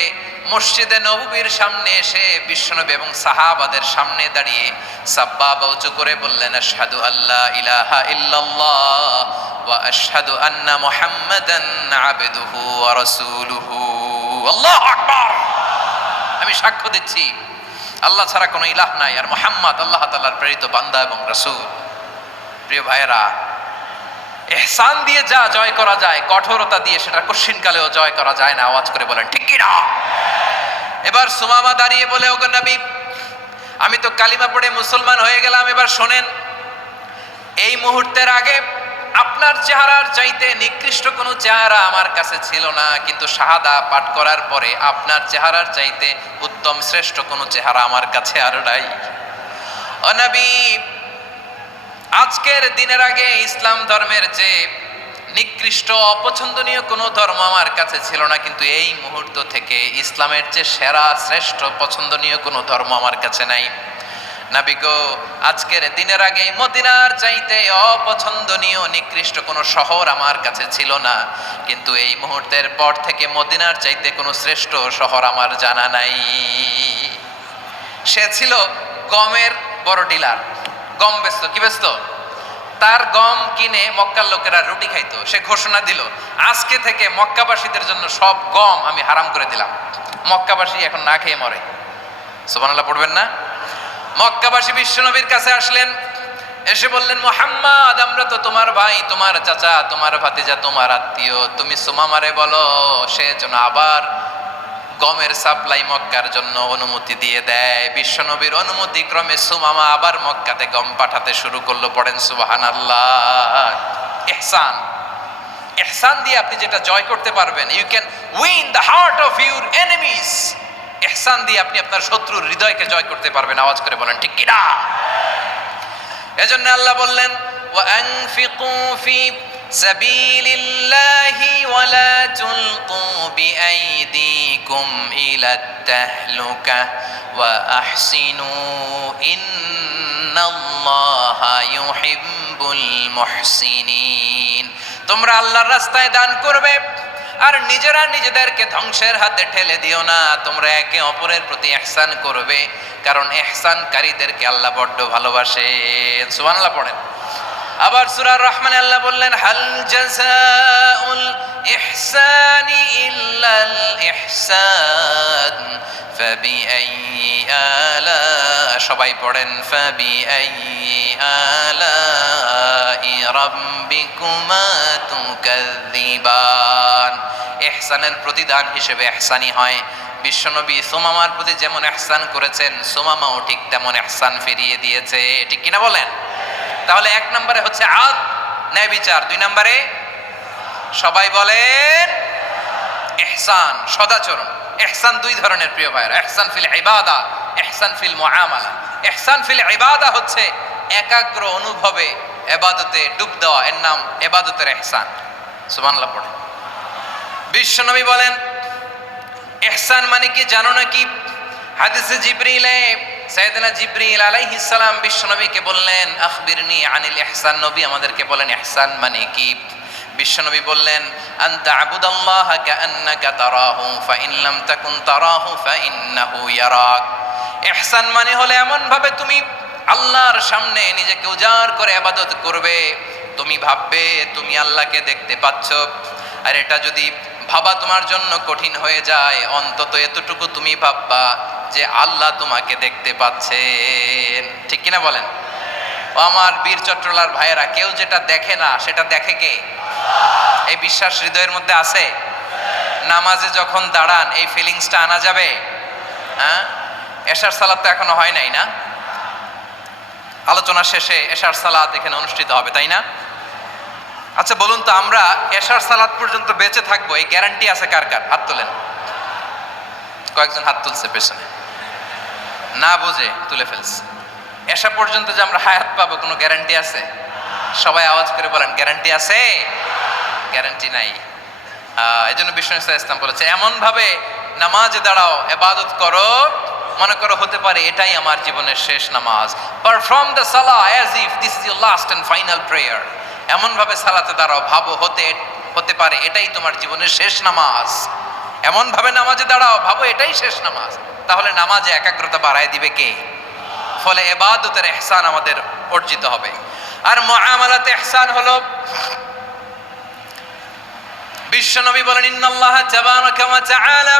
মসজিদে নববীর সামনে এসে বিশ্বনবী এবং সাহাবাদের সামনে দাঁড়িয়ে সাব্বাবা উঁচু করে বললেন, আশহাদু আল্লা ইলাহা ইল্লাল্লাহ ওয়া আশহাদু আন্না মুহাম্মাদান আবদুহু ওয়া রাসূলুহু। আল্লাহু আকবার। আমি সাক্ষ্য দিচ্ছি আল্লাহ ছাড়া কোনো ইলাহ নাই, আর মুহাম্মদ আল্লাহ তাআলার প্রেরিত বান্দা এবং রাসূল। প্রিয় ভাইয়েরা, ইহসান দিয়ে যা জয় করা যায়, কঠোরতা দিয়ে সেটা কঠিনকালেও জয় করা যায় না। আওয়াজ করে বলেন ঠিক কি না? এবার সুমামা দাঁড়িয়ে বলে, ওগো নবী, আমি তো কালিমা পড়ে মুসলমান হয়ে গেলাম, এবার শোনেন, এই মুহূর্তের আগে আপনার চেহারার চাইতে নিকৃষ্ট কোনো চেহারা আমার কাছে ছিল না, কিন্তু শাহাদা পাঠ করার পরে আপনার চেহারার চাইতে উত্তম শ্রেষ্ঠ কোনো চেহারা আমার কাছে আর নাই। ও নবী, আজকের দিনের আগে ইসলাম ধর্মের যে নিকৃষ্ট অপছন্দনীয় কোনো ধর্ম আমার কাছে ছিল না, কিন্তু এই মুহূর্ত থেকে ইসলামের যে সেরা শ্রেষ্ঠ পছন্দনীয় কোনো ধর্ম আমার কাছে নাই। নবী গো, আজকের দিনের আগে মদিনার চাইতে অপছন্দনীয় নিকৃষ্ট কোনো শহর আমার কাছে ছিল না, কিন্তু এই মুহূর্তের পর থেকে মদিনার চাইতে কোনো শ্রেষ্ঠ শহর আমার জানা নাই। সে ছিল গমের বড় ডিলার, গম বেচতো। কি বেচতো? তার গম কিনে মক্কার লোকেরা রুটি খাইতো। সে ঘোষণা দিল, আজকে থেকে মক্কাবাসীদের জন্য সব গম আমি হারাম করে দিলাম, মক্কাবাসী এখন না খেয়ে মরে। সুবহানাল্লাহ পড়বেন না? মক্কাবাসী বিশ্বনবীর কাছে আসলেন, এসে বললেন, মুহাম্মদ, আমরা তো তোমার ভাই, তোমার চাচা, তোমার ভাতিজা, তোমার আত্মীয়, তুমি সুমামারে বলো সে যেন আবার গমের সাপ্লাই মক্কার জন্য অনুমতি দিয়ে দেয়। বিশ্বনবীর অনুমতি ক্রমে সুমামা আবার মক্কাতে গম পাঠাতে শুরু করলো। পড়েন সুবহানাল্লাহ। ইহসান, ইহসান দিয়ে আপনি যেটা জয় করতে পারবেন, you can win the heart of your enemies. ইহসান দিয়ে আপনি আপনার শত্রুর হৃদয়কে জয় করতে পারবেন। আওয়াজ করে বলেন ঠিক কি না? এজন্য আল্লাহ বললেন, ওয়া আনফিকু ফি সাবিলিল্লাহি ওয়া লা তুলকু বিআইদিকুম ইলাত তাহলুকা ওয়া আহসিনু ইন্নাল্লাহা ইউহিব্বুল মুহসিনিন। তোমরা আল্লাহর রাস্তায় দান করবে আর নিজেরা নিজেদেরকে ধ্বংসের হাতে ঠেলে দিও না। তোমরা একে অপরের প্রতি ইহসান করবে, কারণ ইহসানকারীদেরকে আল্লাহ বড্ড ভালোবাসেন। সুবহানাল্লাহ পড়েন। আবার সূরা রহমানে আল্লাহ বললেন, হাল জাযাউল ইহসানি ইল্লাল ইহসান ফাবিআইয়ি আলা, সবাই পড়েন, ফাবিআইয়ি আলাই রাব্বিকুমা তুকাযযিবান। ইহসানের প্রতিদান হিসেবে ইহসানি হয়। বিশ্বনবী সুমামার প্রতি যেমন ইহসান করেছেন, সুমামাও ঠিক তেমন ইহসান ফিরিয়ে দিয়েছে। ঠিক কিনা বলেন? তাহলে 1 নম্বরে হচ্ছে আদ, ন্যায় বিচার। 2 নম্বরে সবাই বলেন ইহসান, সদাচরণ। ইহসান 2 ধরনের প্রিয় ভাইরা, ইহসান ফিল ইবাদা, ইহসান ফিল মুআমালা। ইহসান ফিল ইবাদা হচ্ছে একাগ্র অনুভবে ইবাদতে ডুব দেওয়া, এর নাম ইবাদতের ইহসান। সুবহানাল্লাহ পড়ে। বিশ্বনবী বলেন, ইহসান মানে কি জানো নাকি? হাদিসে জিবরিলে সাইয়েদনা জিবরিল আলাইহিস সালাম বিশ্বনবীকে বললেন, আখবিরনি আনিল ইহসান। নবী আমাদেরকে বলেন ইহসান মানে কি? বিশ্বনবী বললেন, আনতা আবুদাল্লাহা কাআন্নাকা তারাহু ফাইন লাম তাকুন তারাহু ফাইন্নাহু ইয়ারাক। ইহসান মানে হলো এমন ভাবে তুমি আল্লাহর সামনে নিজেকে উজাড় করে ইবাদত করবে, তুমি ভাববে তুমি আল্লাহকে দেখতে পাচ্ছ। আর এটা যদি ভাবা তোমার জন্য কঠিন হয়ে যায়, অন্তত এতটুকু তুমি ভাববা যে আল্লাহ তোমাকে দেখতে পাচ্ছেন। ঠিক কিনা বলেন? ও আমার বীর চট্টলার ভাইয়েরা, কেউ যেটা দেখে না সেটা দেখে কে? এই বিশ্বাস হৃদয়ের মধ্যে আছে? নামাজে যখন দাঁড়ান এই ফিলিংসটা আনা যাবে? হ্যাঁ, এশার সালাত তো এখনো হয় নাই না? আলোচনা শেষে এশার সালাত এখানে অনুষ্ঠিত হবে, তাই না? আচ্ছা বলুন তো, আমরা এশার সালাত পর্যন্ত বেঁচে থাকবো এই গ্যারান্টি আছে কার কার? হাত তোলেন। কয়েকজন হাত তুলছে পেছনে, না বুঝে তুলে ফেলছে। এশা পর্যন্ত যে আমরা হায়াত পাবো কোনো গ্যারান্টি আছে? সবাই আওয়াজ করে বলেন, গ্যারান্টি আছে? গ্যারান্টি নাই। এই জন্য বিষ্ণু ইসলাম বলেছে এমন ভাবে নামাজে দাঁড়াও, ইবাদত করো, মনে করো হতে পারে এটাই আমার জীবনের শেষ নামাজ। পারফর্ম দ্য সালাহ as if this is your last and final prayer. এমন ভাবে সালাতে দাঁড়াও, ভাবো হতে পারে এটাই তোমার জীবনের শেষ নামাজ। এমন ভাবে নামাজে দাঁড়াও, ভাবো এটাই শেষ নামাজ। তাহলে নামাজে একাগ্রতা বাড়ায় দিবে কে? ফলে ইবাদতের ইহসান আমাদের অর্জিত হবে। আর মুআমালাতে ইহসান হলো, বিশ্বনবী বলেন ইন্নাল্লাহা তাবারাকা ওয়া তাআলা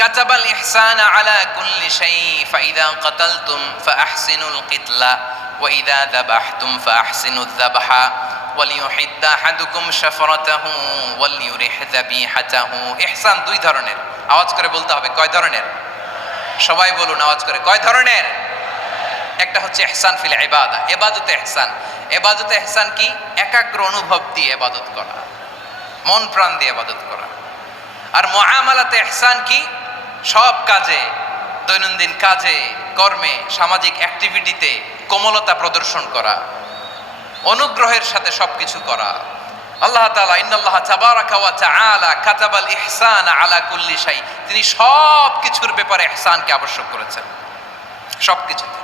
কাতাবাল ইহসানা আলা কুল্লি শাই ফাইদা কাতালতুম ফাআহসিনুল কিতলা ওয়া ইযা যাবাহতুম ফাআহসিনুয যাবহা ওয়ালিয়ুহিদ্দা আহাদুকুম শাফরাতাহু ওয়ালিয়ুরিহ যাবিহাতাহু। ইহসান দুই ধরনের, আওয়াজ করে বলতে হবে। কয় ধরনের? সবাই বলুন আওয়াজ করে, কয় ধরনের? একটা হচ্ছে ইহসান ফিল ইবাদা, ইবাদতে ইহসান। ইবাদতে ইহসান কি? একাগ্র অনুভব দিয়ে ইবাদত করা, মন প্রাণ দিয়ে ইবাদত করা। আর মুআমালাতে ইহসান কি? সব কাজে, দৈনন্দিন কাজে, কর্মে, সামাজিক অ্যাক্টিভিটিতে কোমলতা প্রদর্শন করা, অনুগ্রহের সাথে সবকিছু করা। আল্লাহ তাআলা ইন্নাল্লাহা তাবারাকা ওয়া তাআলা কাতাবাল ইহসানা আলা কুল্লি শাই, তিনি সব কিছুর ব্যাপারে ইহসানকে আবশ্যক করেছেন। সবকিছুতে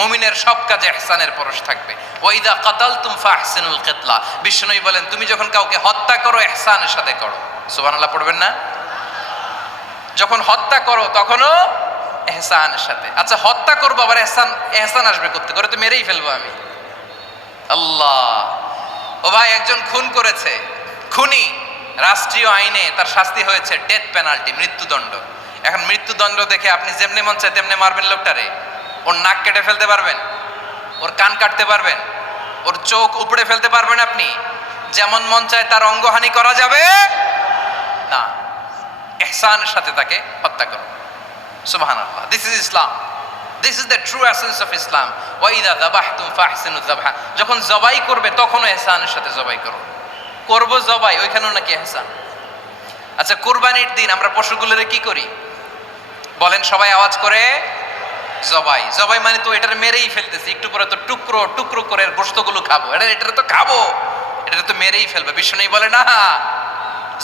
মুমিনের সব কাজে ইহসানের পরশ থাকবে। ওয়া ইযা কাতালতুম ফাহসিনুল কিতলা, বিষ্ণুই বলেন তুমি যখন কাউকে হত্যা করো ইহসানের সাথে করো। সুবহানাল্লাহ পড়বেন না? যখন হত্যা করো তখনও ইহসানের সাথে। আচ্ছা হত্যা করবো আবার ইহসান আসবে করতে করে, তো মেরেই ফেলবো আমি। আল্লাহ, ও ভাই একজন খুন করেছে, খুনি, রাষ্ট্রীয় আইনে তার শাস্তি হয়েছে ডেথ পেনাল্টি, মৃত্যুদণ্ড। এখন মৃত্যুদণ্ড দেখে আপনি যেমনি মন চায় তেমনি মারবেন লোকটারে? ওর নাক কেটে ফেলতে পারবেন? ওর কান কাটতে পারবেন? ওর চোখ উপড়ে ফেলতে পারবেন আপনি? যেমন মন চায় তার অঙ্গহানি করা যাবে না। ইহসানের সাথে তাকে হত্যা করো। সুবহানাল্লাহ, this is Islam, this is the true essence of Islam. ওয়া ইযা যাবাহতুম ফাহসিনুয যাবহা, যখন জবাই করবে তখনও ইহসানের সাথে জবাই করো। করব জবাই, ওইখানেও নাকি ইহসান। আচ্ছা কুরবানির দিন আমরা পশুগুলোরে কি করি বলেন সবাই আওয়াজ করে? জবাই। জবাই মানে তো এটার মেরেই ফেলতেছি, একটু পরে তো টুকরো টুকরো করে গোশতগুলো খাবো, এটা তো খাবো, এটা তো মেরেই ফেলবে। বিষ্ণু বলে না,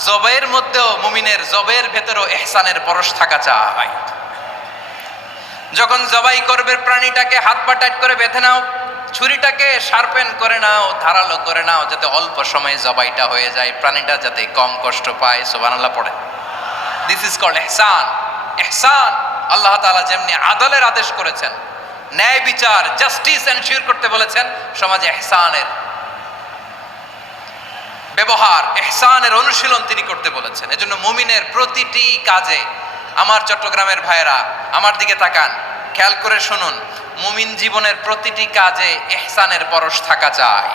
জবাইয়ের মধ্যেও মুমিনের জবাইয়ের ভেতরেও ইহসানের পরশ থাকা চাই। যখন জবাই করবে প্রাণীটাকে হাত পা টাইট করে বেঁধে নাও, ছুরিটাকে শার্পেন করে নাও, ধারালো করে নাও, যাতে অল্প সময়ে জবাইটা হয়ে যায়, প্রাণীটা যাতে কম কষ্ট পায়। সুবহানাল্লাহ পড়ে। দিস ইজ কল্ড ইহসান। ইহসান আল্লাহ তাআলা যেমনি আদলের আদেশ করেছেন, ন্যায় বিচার, জাস্টিস এনশিওর করতে বলেছেন, সমাজে ইহসানের ব্যবহার, ইহসানের অনুশীলন তিনি করতে বলেছেন। এজন্য মুমিনের প্রতিটি কাজে, আমার চট্টগ্রামের ভাইয়েরা আমার দিকে তাকান, খেয়াল করে শুনুন, মুমিন জীবনের প্রতিটি কাজে ইহসানের পরশ থাকা চাই।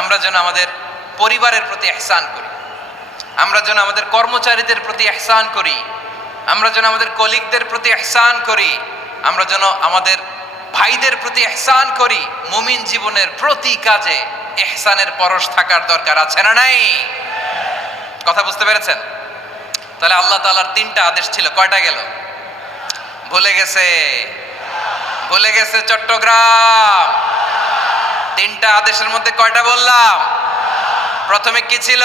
আমরা যেন আমাদের পরিবারের প্রতি ইহসান করি, আমরা যেন আমাদের কর্মচারীদের প্রতি ইহসান করি, আমরা যেন আমাদের কলিগদের প্রতি ইহসান করি, আমরা যেন আমাদের ভাইদের প্রতি ইহসান করি। মুমিন জীবনের প্রতি কাজে ইহসানের পরশ থাকার দরকার আছে না নাই? কথা বুঝতে পেরেছেন? তাহলে আল্লাহ তাআলার তিনটা আদেশ ছিল, কয়টা গেল? ভুলে গেছে? ভুলে গেছে চট্টগ্রাম? তিনটা আদেশের মধ্যে কয়টা বললাম? প্রথমে কি ছিল?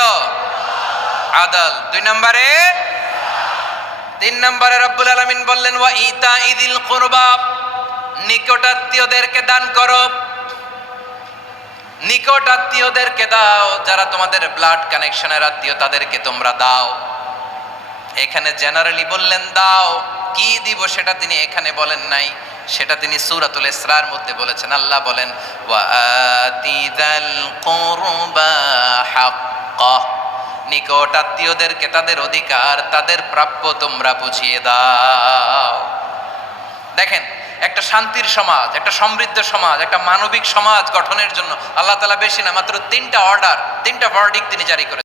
আদল। 2 নম্বরে, 3 নম্বরে রব্বুল আলামিন বললেন ওয়া ইতা ইদিল কুরবা, নিকটাত্মীয়দেরকে দান করো। নিকট আত্মীয়দেরকে দাও, যারা তোমাদের ব্লাড কানেকশনের আত্মীয় তাদেরকে তোমরা দাও। এখানে জেনারেলি বললেন দাও, কি দিব সেটা তিনি এখানে বলেন নাই, সেটা তিনি সূরাতুল ইসরার মধ্যে বলেছেন। আল্লাহ বলেন ওয়া আতিযাল কুরবা হাক্কাহ, নিকট আত্মীয়দেরকে তাদের অধিকার, তাদের প্রাপ্য তোমরা বুঝিয়ে দাও। দেখেন, একটা শান্তির সমাজ, একটা সমৃদ্ধ সমাজ, একটা মানবিক সমাজ গঠনের জন্য আল্লাহ তাআলা বেশি না মাত্র 3টা অর্ডার, 3টা ভার্ডিক্ট তিনি জারি করেছেন।